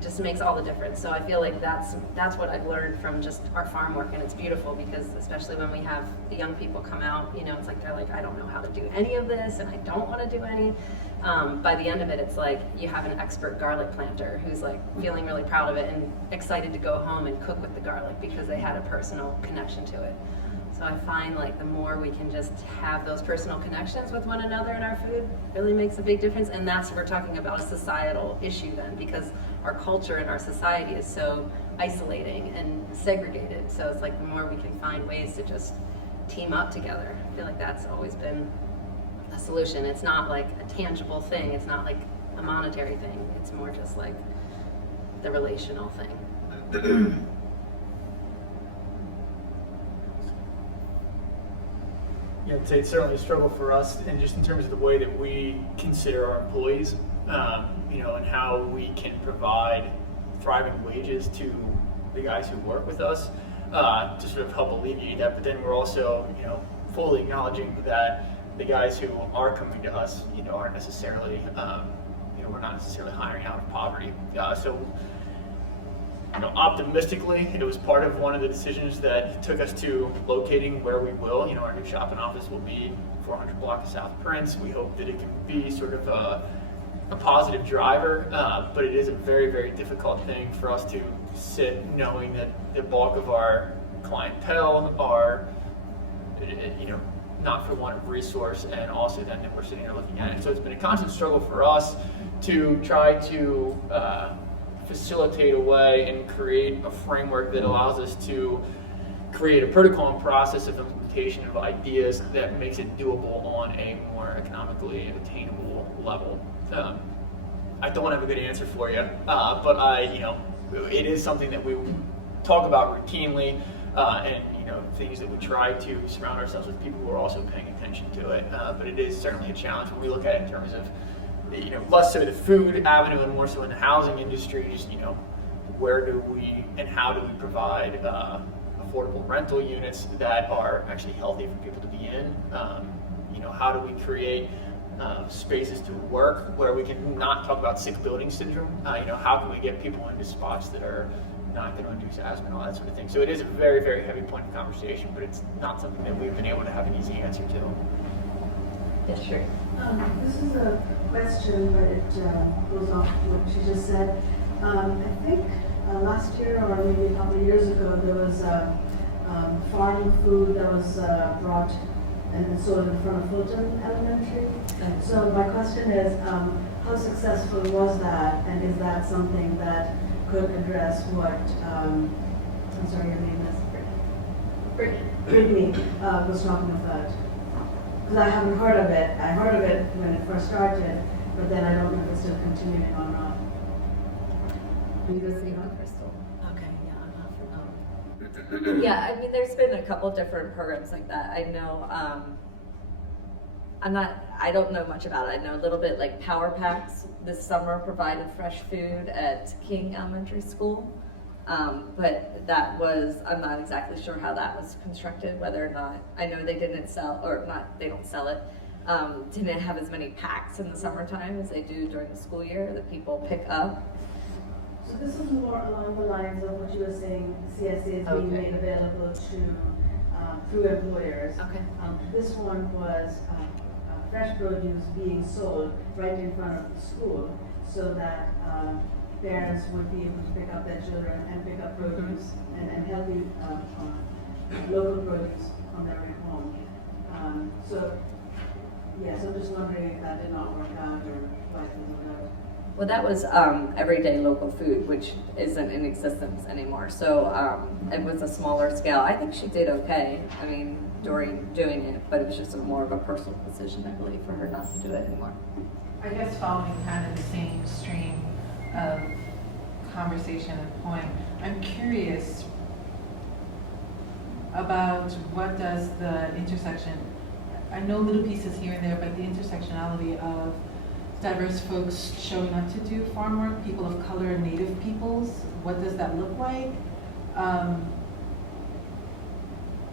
just makes all the difference. So I feel like that's what I've learned from just our farm work, and it's beautiful because especially when we have the young people come out, it's like they're like, I don't know how to do any of this, and I don't want to do any. By the end of it, it's like you have an expert garlic planter who's like feeling really proud of it and excited to go home and cook with the garlic because they had a personal connection to it. So I find like the more we can just have those personal connections with one another in our food really makes a big difference. And that's what we're talking about, a societal issue then, because our culture and our society is so isolating and segregated. So it's like the more we can find ways to just team up together, I feel like that's always been a solution. It's not like a tangible thing. It's not like a monetary thing. It's more just like the relational thing. Yeah, I'd say it's certainly a struggle for us, and just in terms of the way that we consider our employees, and how we can provide thriving wages to the guys who work with us to sort of help alleviate that. But then we're also, fully acknowledging that the guys who are coming to us, aren't necessarily, we're not necessarily hiring out of poverty. Optimistically, it was part of one of the decisions that took us to locating where we will. Our new shopping office will be 400 block of South Prince. We hope that it can be sort of a positive driver, but it is a very, very difficult thing for us to sit knowing that the bulk of our clientele are, not for want of resource, and also then that we're sitting here looking at it. So it's been a constant struggle for us to try to facilitate a way and create a framework that allows us to create a protocol and process of implementation of ideas that makes it doable on a more economically attainable level. I don't have a good answer for you, but it is something that we talk about routinely, and things that we try to surround ourselves with people who are also paying attention to it. But it is certainly a challenge when we look at it in terms of less so the food avenue and more so in the housing industry, just, where do we and how do we provide affordable rental units that are actually healthy for people to be in? How do we create spaces to work where we can not talk about sick building syndrome? How can we get people into spots that are not going to induce asthma and all that sort of thing? So it is a very, very heavy point of conversation, but it's not something that we've been able to have an easy answer to. Yes, sure. This is a question, but it goes off what she just said. I think last year or maybe a couple of years ago, there was farm food that was brought and sold in front of Fulton Elementary. So my question is, how successful was that, and is that something that could address what, I'm sorry, your name is? Brittany was talking about. Because I haven't heard of it. I heard of it when it first started, but then I don't know if it's still continuing or not. Are you listening on Crystal? Okay, yeah, I'm not Yeah, I mean, there's been a couple different programs like that. I know I don't know much about it. I know a little bit like Power Packs this summer provided fresh food at King Elementary School. But I'm not exactly sure how that was constructed, whether or not, I know they didn't sell, or not, they don't sell it, didn't have as many packs in the summertime as they do during the school year that people pick up. So this is more along the lines of what you were saying, CSA is being made available to, through employers. Okay. This one was fresh produce being sold right in front of the school so that parents would be able to pick up their children and pick up produce and healthy local produce on their way home. So I'm just wondering if that did not work out or why it didn't work out. Well, that was everyday local food, which isn't in existence anymore. So it was a smaller scale. I think she did okay. I mean, during doing it, but it was just more of a personal decision, I believe, for her not to do it anymore. I guess following kind of the same stream of conversation and point, I'm curious about what does the intersection, I know little pieces here and there, but the intersectionality of diverse folks showing up to do farm work, people of color, Native peoples, what does that look like?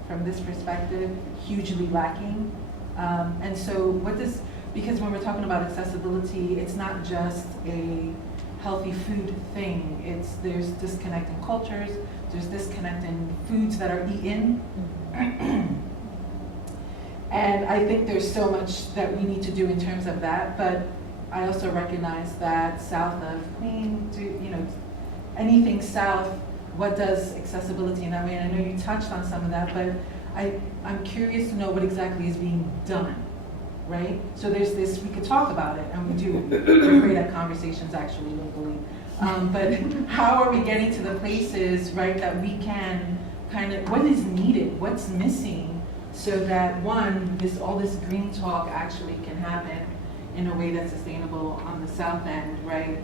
From this perspective, hugely lacking. And so because when we're talking about accessibility, it's not just a healthy food thing. There's disconnect in cultures, there's disconnect in foods that are eaten. And I think there's so much that we need to do in terms of that, but I also recognize that south of Queen, anything south, what does accessibility in that way? And I know you touched on some of that, but I'm curious to know what exactly is being done, right? So there's this, we could talk about it, and we do. We're great at conversations actually locally. But how are we getting to the places, right, that we can kind of, what is needed, what's missing, so that all this green talk actually can happen in a way that's sustainable on the south end, right,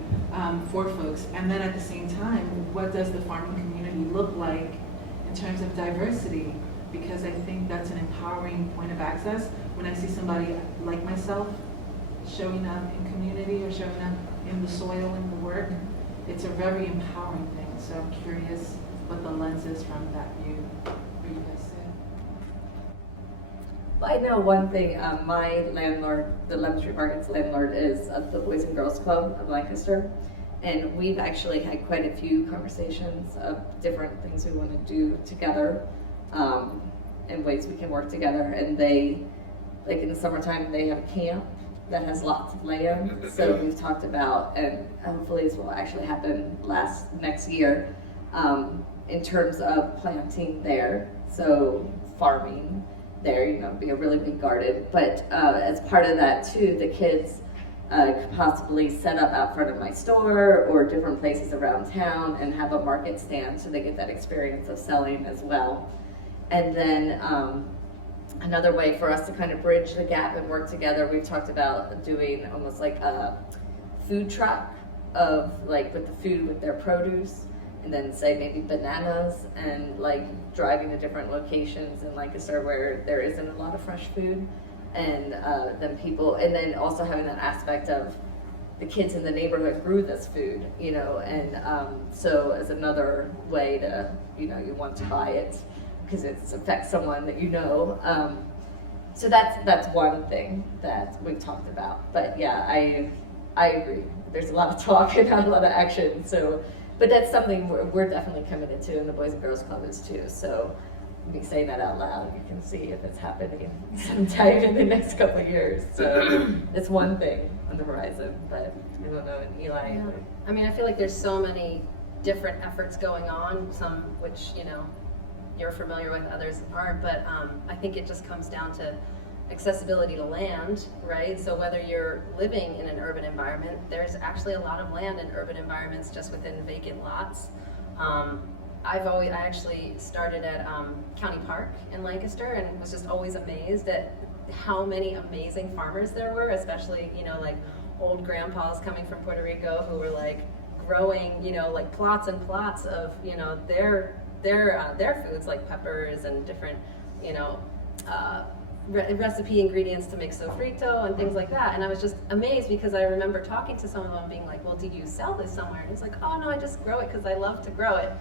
for folks. And then at the same time, what does the farming community look like in terms of diversity? Because I think that's an empowering point of access. When I see somebody like myself showing up in community or showing up in the soil and the work, it's a very empowering thing. So I'm curious what the lens is from that view. What do you guys say? Well, I know one thing, my landlord, the Lemon Street Market's landlord, is the Boys and Girls Club of Lancaster. And we've actually had quite a few conversations of different things we want to do together, and ways we can work together. And they, like in the summertime, they have a camp that has lots of land. So we've talked about, and hopefully this will actually happen next year, in terms of planting there. So farming there, be a really big garden. But as part of that too, the kids could possibly set up out front of my store or different places around town and have a market stand so they get that experience of selling as well. And then another way for us to kind of bridge the gap and work together, we've talked about doing almost like a food truck of like with the food with their produce, and then say maybe bananas, and like driving to different locations in Lancaster where there isn't a lot of fresh food, and then also having that aspect of the kids in the neighborhood grew this food, and so as another way to, you want to buy it because it affects someone that you know. So that's one thing that we've talked about. But yeah, I agree. There's a lot of talk and not a lot of action. So, but that's something we're definitely committed to, and the Boys and Girls Club is too. So me saying that out loud, you can see if it's happening sometime in the next couple of years. So it's one thing on the horizon, but I don't know, and Eli. Yeah. I mean, I feel like there's so many different efforts going on, some which, you're familiar with, others aren't, but I think it just comes down to accessibility to land, right? So whether you're living in an urban environment, there's actually a lot of land in urban environments just within vacant lots. I actually started at County Park in Lancaster and was just always amazed at how many amazing farmers there were, especially, like old grandpas coming from Puerto Rico who were like growing, like plots and plots of, their foods like peppers and different, recipe ingredients to make sofrito and things like that. And I was just amazed because I remember talking to some of them being like, well, do you sell this somewhere? And he's like, oh no, I just grow it because I love to grow it.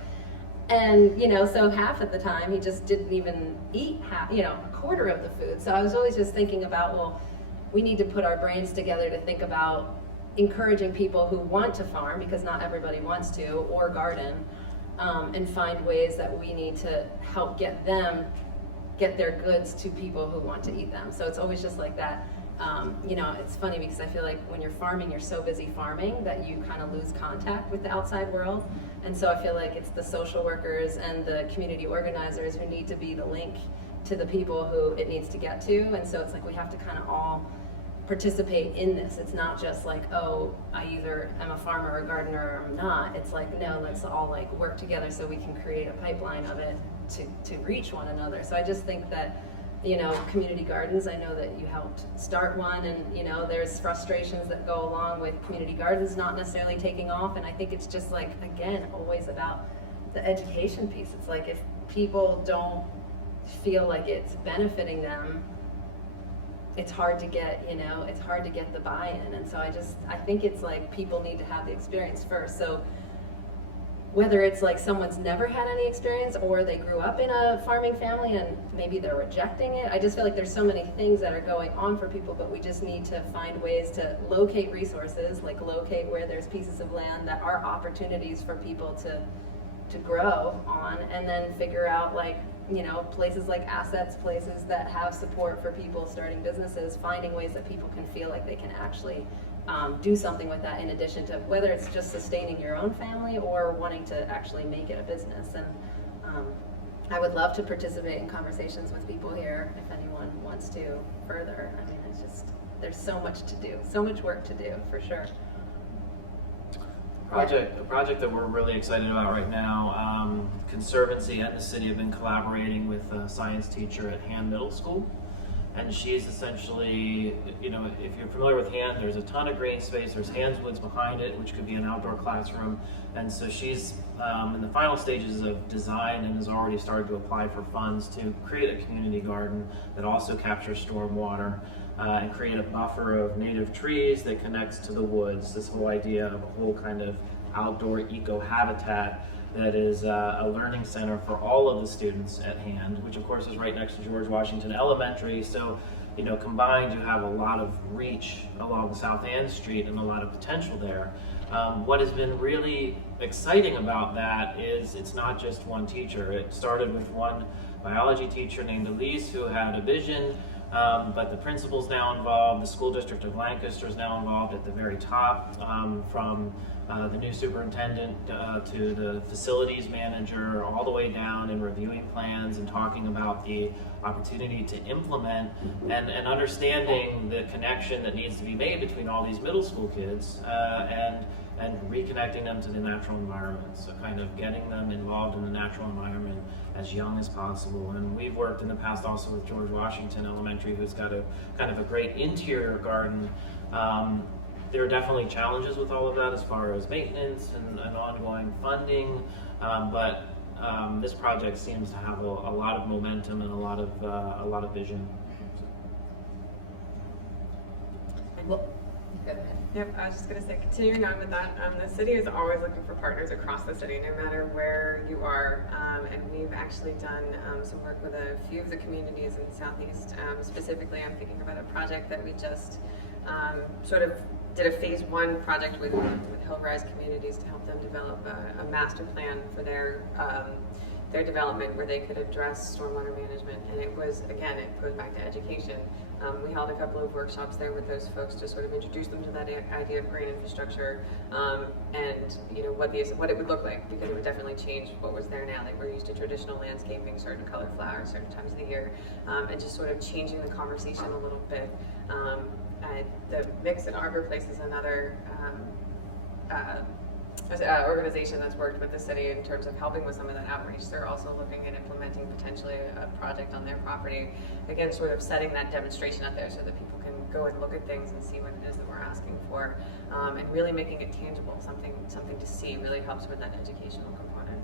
And, so half of the time he just didn't even eat a quarter of the food. So I was always just thinking about, well, we need to put our brains together to think about encouraging people who want to farm, because not everybody wants to, or garden, and find ways that we need to help get their goods to people who want to eat them. So it's always just like that. It's funny because I feel like when you're farming, you're so busy farming that you kind of lose contact with the outside world. And so I feel like it's the social workers and the community organizers who need to be the link to the people who it needs to get to. And so it's like we have to kind of all participate in this. It's not just like, oh, I either am a farmer or a gardener or I'm not. It's like, no, let's all like work together so we can create a pipeline of it to reach one another. So I just think that, community gardens, I know that you helped start one, and there's frustrations that go along with community gardens not necessarily taking off. And I think it's just like, again, always about the education piece. It's like if people don't feel like it's benefiting them, it's hard to get, it's hard to get the buy-in. And so I think it's like people need to have the experience first. So whether it's like someone's never had any experience or they grew up in a farming family and maybe they're rejecting it, I just feel like there's so many things that are going on for people, but we just need to find ways to locate resources, like locate where there's pieces of land that are opportunities for people to grow on, and then figure out places like Assets, places that have support for people starting businesses, finding ways that people can feel like they can actually do something with that, in addition to whether it's just sustaining your own family or wanting to actually make it a business. And I would love to participate in conversations with people here if anyone wants to further. I mean, it's just, there's so much to do, so much work to do, for sure. A project that we're really excited about right now, Conservancy and the city have been collaborating with a science teacher at Han Middle School. And she's essentially, if you're familiar with Han, there's a ton of green space. There's Han's Woods behind it, which could be an outdoor classroom. And so she's in the final stages of design and has already started to apply for funds to create a community garden that also captures stormwater and create a buffer of native trees that connects to the woods. This whole idea of a whole kind of outdoor eco-habitat that is a learning center for all of the students at Han, which of course is right next to George Washington Elementary. So, combined, you have a lot of reach along South Ann Street and a lot of potential there. What has been really exciting about that is it's not just one teacher. It started with one biology teacher named Elise who had a vision, but the principal's now involved, the school district of Lancaster is now involved at the very top, from the new superintendent to the facilities manager, all the way down in reviewing plans and talking about the opportunity to implement and understanding the connection that needs to be made between all these middle school kids and reconnecting them to the natural environment. So kind of getting them involved in the natural environment as young as possible. And we've worked in the past also with George Washington Elementary, who's got a kind of a great interior garden. There are definitely challenges with all of that as far as maintenance and ongoing funding, but this project seems to have a lot of momentum and a lot of vision. Well, go ahead. Yep, I was just going to say, continuing on with that, the city is always looking for partners across the city, no matter where you are, and we've actually done some work with a few of the communities in the Southeast. Specifically, I'm thinking about a project that we just sort of did a phase 1 project with Hill Rise communities to help them develop a master plan for their development where they could address stormwater management. And it was, again, it goes back to education. We held a couple of workshops there with those folks to sort of introduce them to that idea of green infrastructure, and what it would look like, because it would definitely change what was there now. They were used to traditional landscaping, certain colored flowers, certain times of the year, and just sort of changing the conversation a little bit. The Mix at Arbor Place is another organization that's worked with the city in terms of helping with some of that outreach. They're also looking at implementing potentially a project on their property, again, sort of setting that demonstration out there so that people can go and look at things and see what it is that we're asking for, and really making it tangible, something to see really helps with that educational component.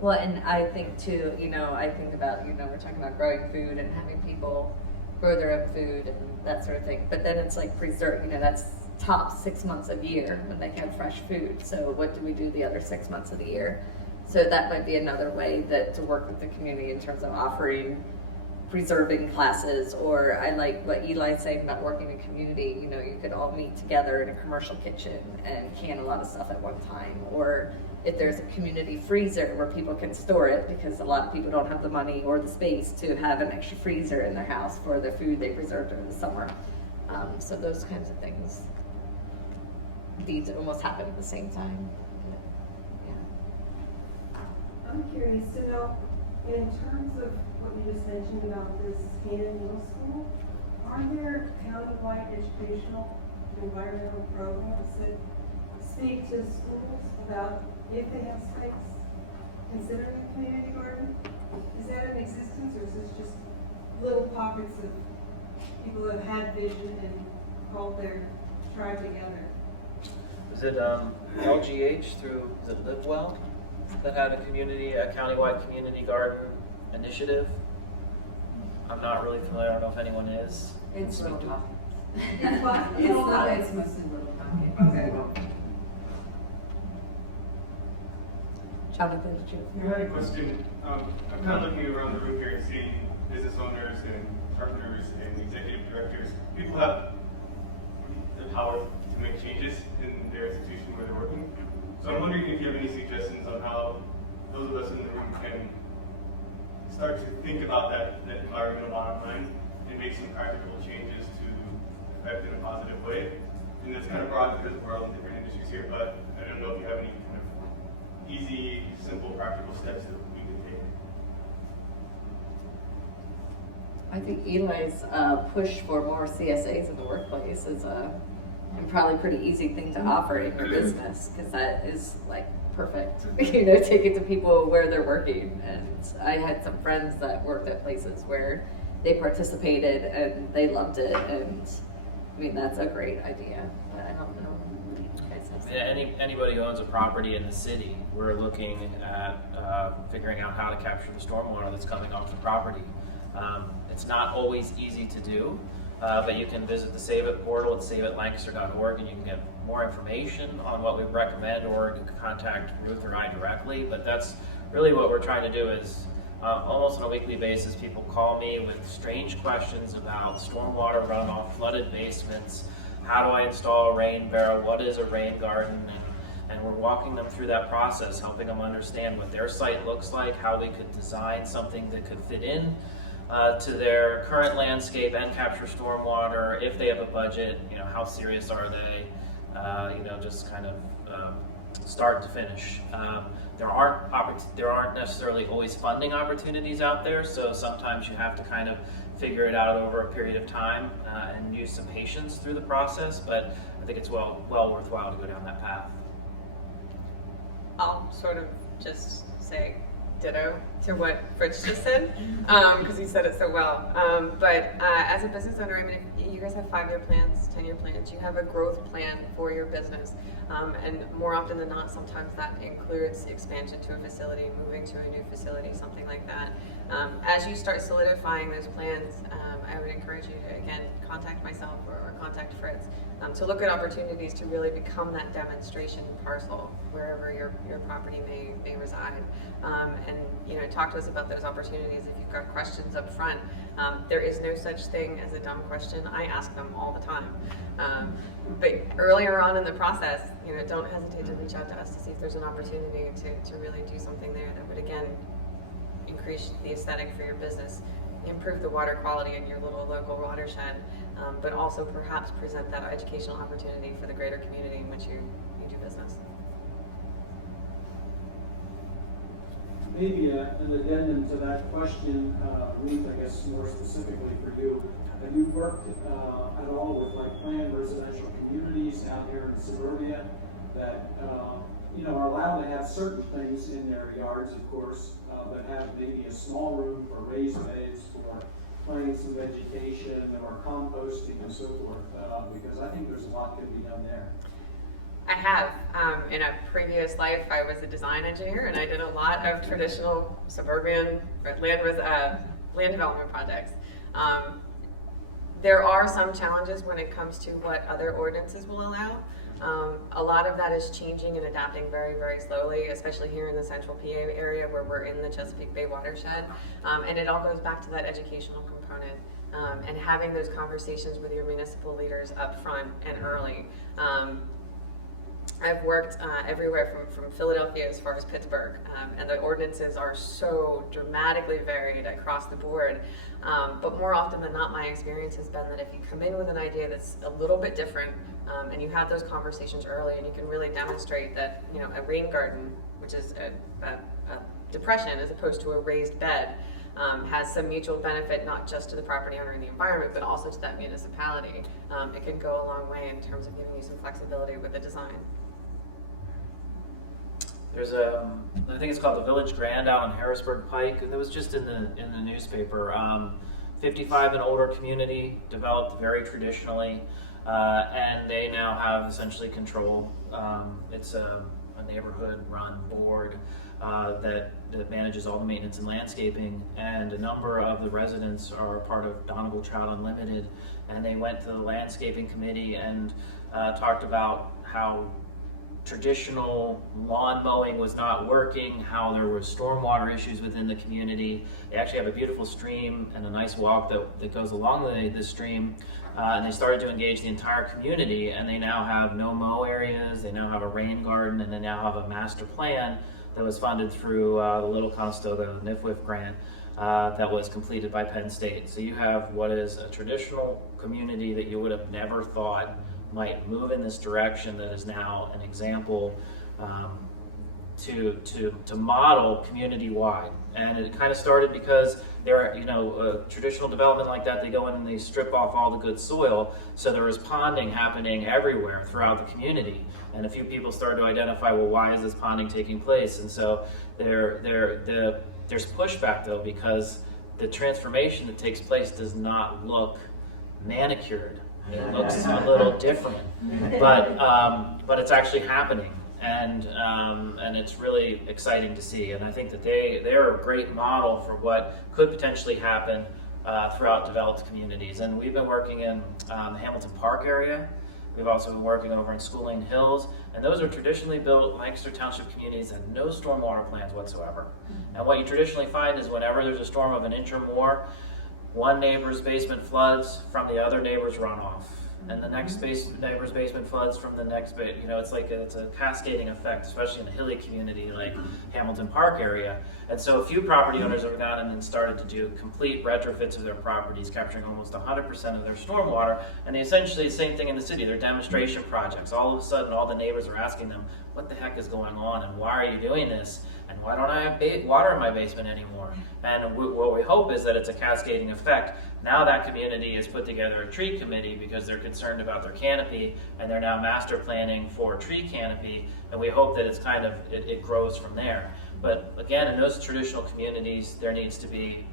Well, and I think too, I think about, we're talking about growing food and having people grow their own food and that sort of thing. But then it's like preserve, that's top 6 months of year when they have fresh food. So what do we do the other 6 months of the year? So that might be another way to work with the community in terms of offering preserving classes, or I like what Eli's saying about working in community. You could all meet together in a commercial kitchen and can a lot of stuff at one time. Or if there's a community freezer where people can store it, because a lot of people don't have the money or the space to have an extra freezer in their house for the food they preserve during the summer. So those kinds of things need to almost happen at the same time. Yeah. I'm curious to know, in terms of what you just mentioned about this Canaan Middle School, are there countywide educational environmental programs that speak to schools about if they have sites considering a community garden? Is that in existence, or is this just little pockets of people that have had vision and called their tribe together? Is it LGH through, is it Live Well, that had a countywide community garden initiative? I'm not really familiar. I don't know if anyone is. It's Little Pocket. It's what? It's mostly Little Pocket. Okay. Jonathan, did you? I had a question. I'm kind of looking around the room here and seeing business owners and partners and executive directors. People have the power to make changes in their institution where they're working. So I'm wondering if you have any suggestions on how those of us in the room can start to think about that environmental bottom line and make some practical changes to affect in a positive way. And that's kind of broad because we're all in different industries here, but I don't know if you have any kind of easy, simple, practical steps that we can take. I think Eli's push for more CSAs in the workplace is and probably pretty easy thing to offer in your business, because that is like perfect. Take it to people where they're working. And I had some friends that worked at places where they participated and they loved it. And I mean, that's a great idea, but I don't know. What do you guys have to say? Anybody who owns a property in the city, we're looking at figuring out how to capture the stormwater that's coming off the property. It's not always easy to do, but you can visit the Save It portal at saveitlancaster.org and you can get more information on what we recommend, or you can contact Ruth or I directly. But that's really what we're trying to do is almost on a weekly basis, people call me with strange questions about stormwater runoff, flooded basements, how do I install a rain barrel, what is a rain garden, and we're walking them through that process, helping them understand what their site looks like, how we could design something that could fit in to their current landscape and capture stormwater. If they have a budget, how serious are they? Just kind of start to finish. There aren't necessarily always funding opportunities out there, so sometimes you have to kind of figure it out over a period of time and use some patience through the process. But I think it's well worthwhile to go down that path. I'll sort of just say ditto to what Fritz just said, because he said it so well. But as a business owner, I mean, if you guys have 5-year plans, 10-year plans, you have a growth plan for your business. And more often than not, sometimes that includes expansion to a facility, moving to a new facility, something like that. As you start solidifying those plans, I would encourage you to, again, contact myself or contact Fritz to look at opportunities to really become that demonstration parcel wherever your property may reside. And talk to us about those opportunities if you've got questions up front. There is no such thing as a dumb question. I ask them all the time. But earlier on in the process, don't hesitate to reach out to us to see if there's an opportunity to really do something there that would, again, increase the aesthetic for your business, improve the water quality in your little local watershed, but also perhaps present that educational opportunity for the greater community in which you do business. Maybe an addendum to that question, Ruth, I guess more specifically for you. Have you worked at all with planned residential communities out here in suburbia that are allowed to have certain things in their yards, of course, but have maybe a small room for raised beds, for planting some vegetation or composting and so forth? Because I think there's a lot could be done there. I have. In a previous life, I was a design engineer, and I did a lot of traditional suburban land development projects. There are some challenges when it comes to what other ordinances will allow. A lot of that is changing and adapting very, very slowly, especially here in the central PA area where we're in the Chesapeake Bay watershed. And it all goes back to that educational component and having those conversations with your municipal leaders up front and early. I've worked everywhere from Philadelphia as far as Pittsburgh, and the ordinances are so dramatically varied across the board. But more often than not, my experience has been that if you come in with an idea that's a little bit different, and you have those conversations early, and you can really demonstrate that, you know, a rain garden, which is a depression as opposed to a raised bed, has some mutual benefit not just to the property owner and the environment, but also to that municipality. It can go a long way in terms of giving you some flexibility with the design. There's I think it's called the Village Grand out on Harrisburg Pike, and it was just in the newspaper. 55 and older community, developed very traditionally, and they now have essentially control. It's a neighborhood-run board that manages all the maintenance and landscaping, and a number of the residents are part of Donegal Trout Unlimited, and they went to the landscaping committee and talked about how traditional lawn mowing was not working, how there were stormwater issues within the community. They actually have a beautiful stream and a nice walk that goes along the stream, and they started to engage the entire community, and they now have no mow areas, they now have a rain garden, and they now have a master plan that was funded through the Little Conestoga NIFWIF grant that was completed by Penn State. So you have what is a traditional community that you would have never thought might move in this direction, that is now an example to model community-wide. And it kind of started because there, traditional development like that, they go in and they strip off all the good soil, so there was ponding happening everywhere throughout the community. And a few people started to identify, well, why is this ponding taking place? And so there's pushback though, because the transformation that takes place does not look manicured. It looks a little different, but it's actually happening, and it's really exciting to see. And I think that they're a great model for what could potentially happen throughout developed communities. And we've been working in the Hamilton Park area. We've also been working over in Schooling Hills, and those are traditionally built Lancaster Township communities that have no stormwater plans whatsoever. And what you traditionally find is whenever there's a storm of an inch or more, one neighbor's basement floods from the other neighbor's runoff, and the next neighbor's basement floods from the next it's a cascading effect, especially in a hilly community like Hamilton Park area. And so a few property owners have gone and then started to do complete retrofits of their properties, capturing almost 100% of their stormwater. And essentially the same thing in the city. They're demonstration projects. All of a sudden, all the neighbors are asking them, what the heck is going on, and why are you doing this? And why don't I have water in my basement anymore? And what we hope is that it's a cascading effect. Now that community has put together a tree committee because they're concerned about their canopy, and they're now master planning for a tree canopy, and we hope that it grows from there. But again, in those traditional communities, there needs to be,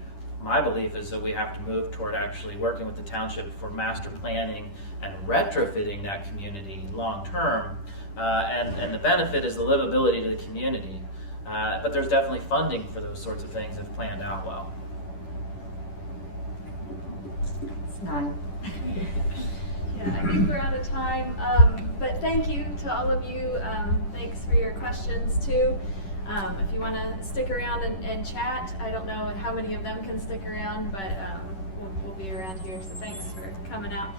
my belief is that we have to move toward actually working with the township for master planning and retrofitting that community long term. And the benefit is the livability to the community. But there's definitely funding for those sorts of things if planned out well. It's not. Yeah, I think we're out of time, but thank you to all of you. Thanks for your questions too. If you want to stick around and chat, I don't know how many of them can stick around, but we'll be around here, so thanks for coming out.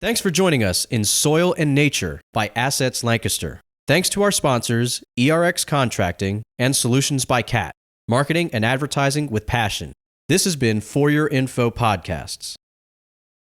Thanks for joining us in Soil and Nature by Assets Lancaster. Thanks to our sponsors, ERX Contracting and Solutions by CAT, marketing and advertising with passion. This has been For Your Info Podcasts.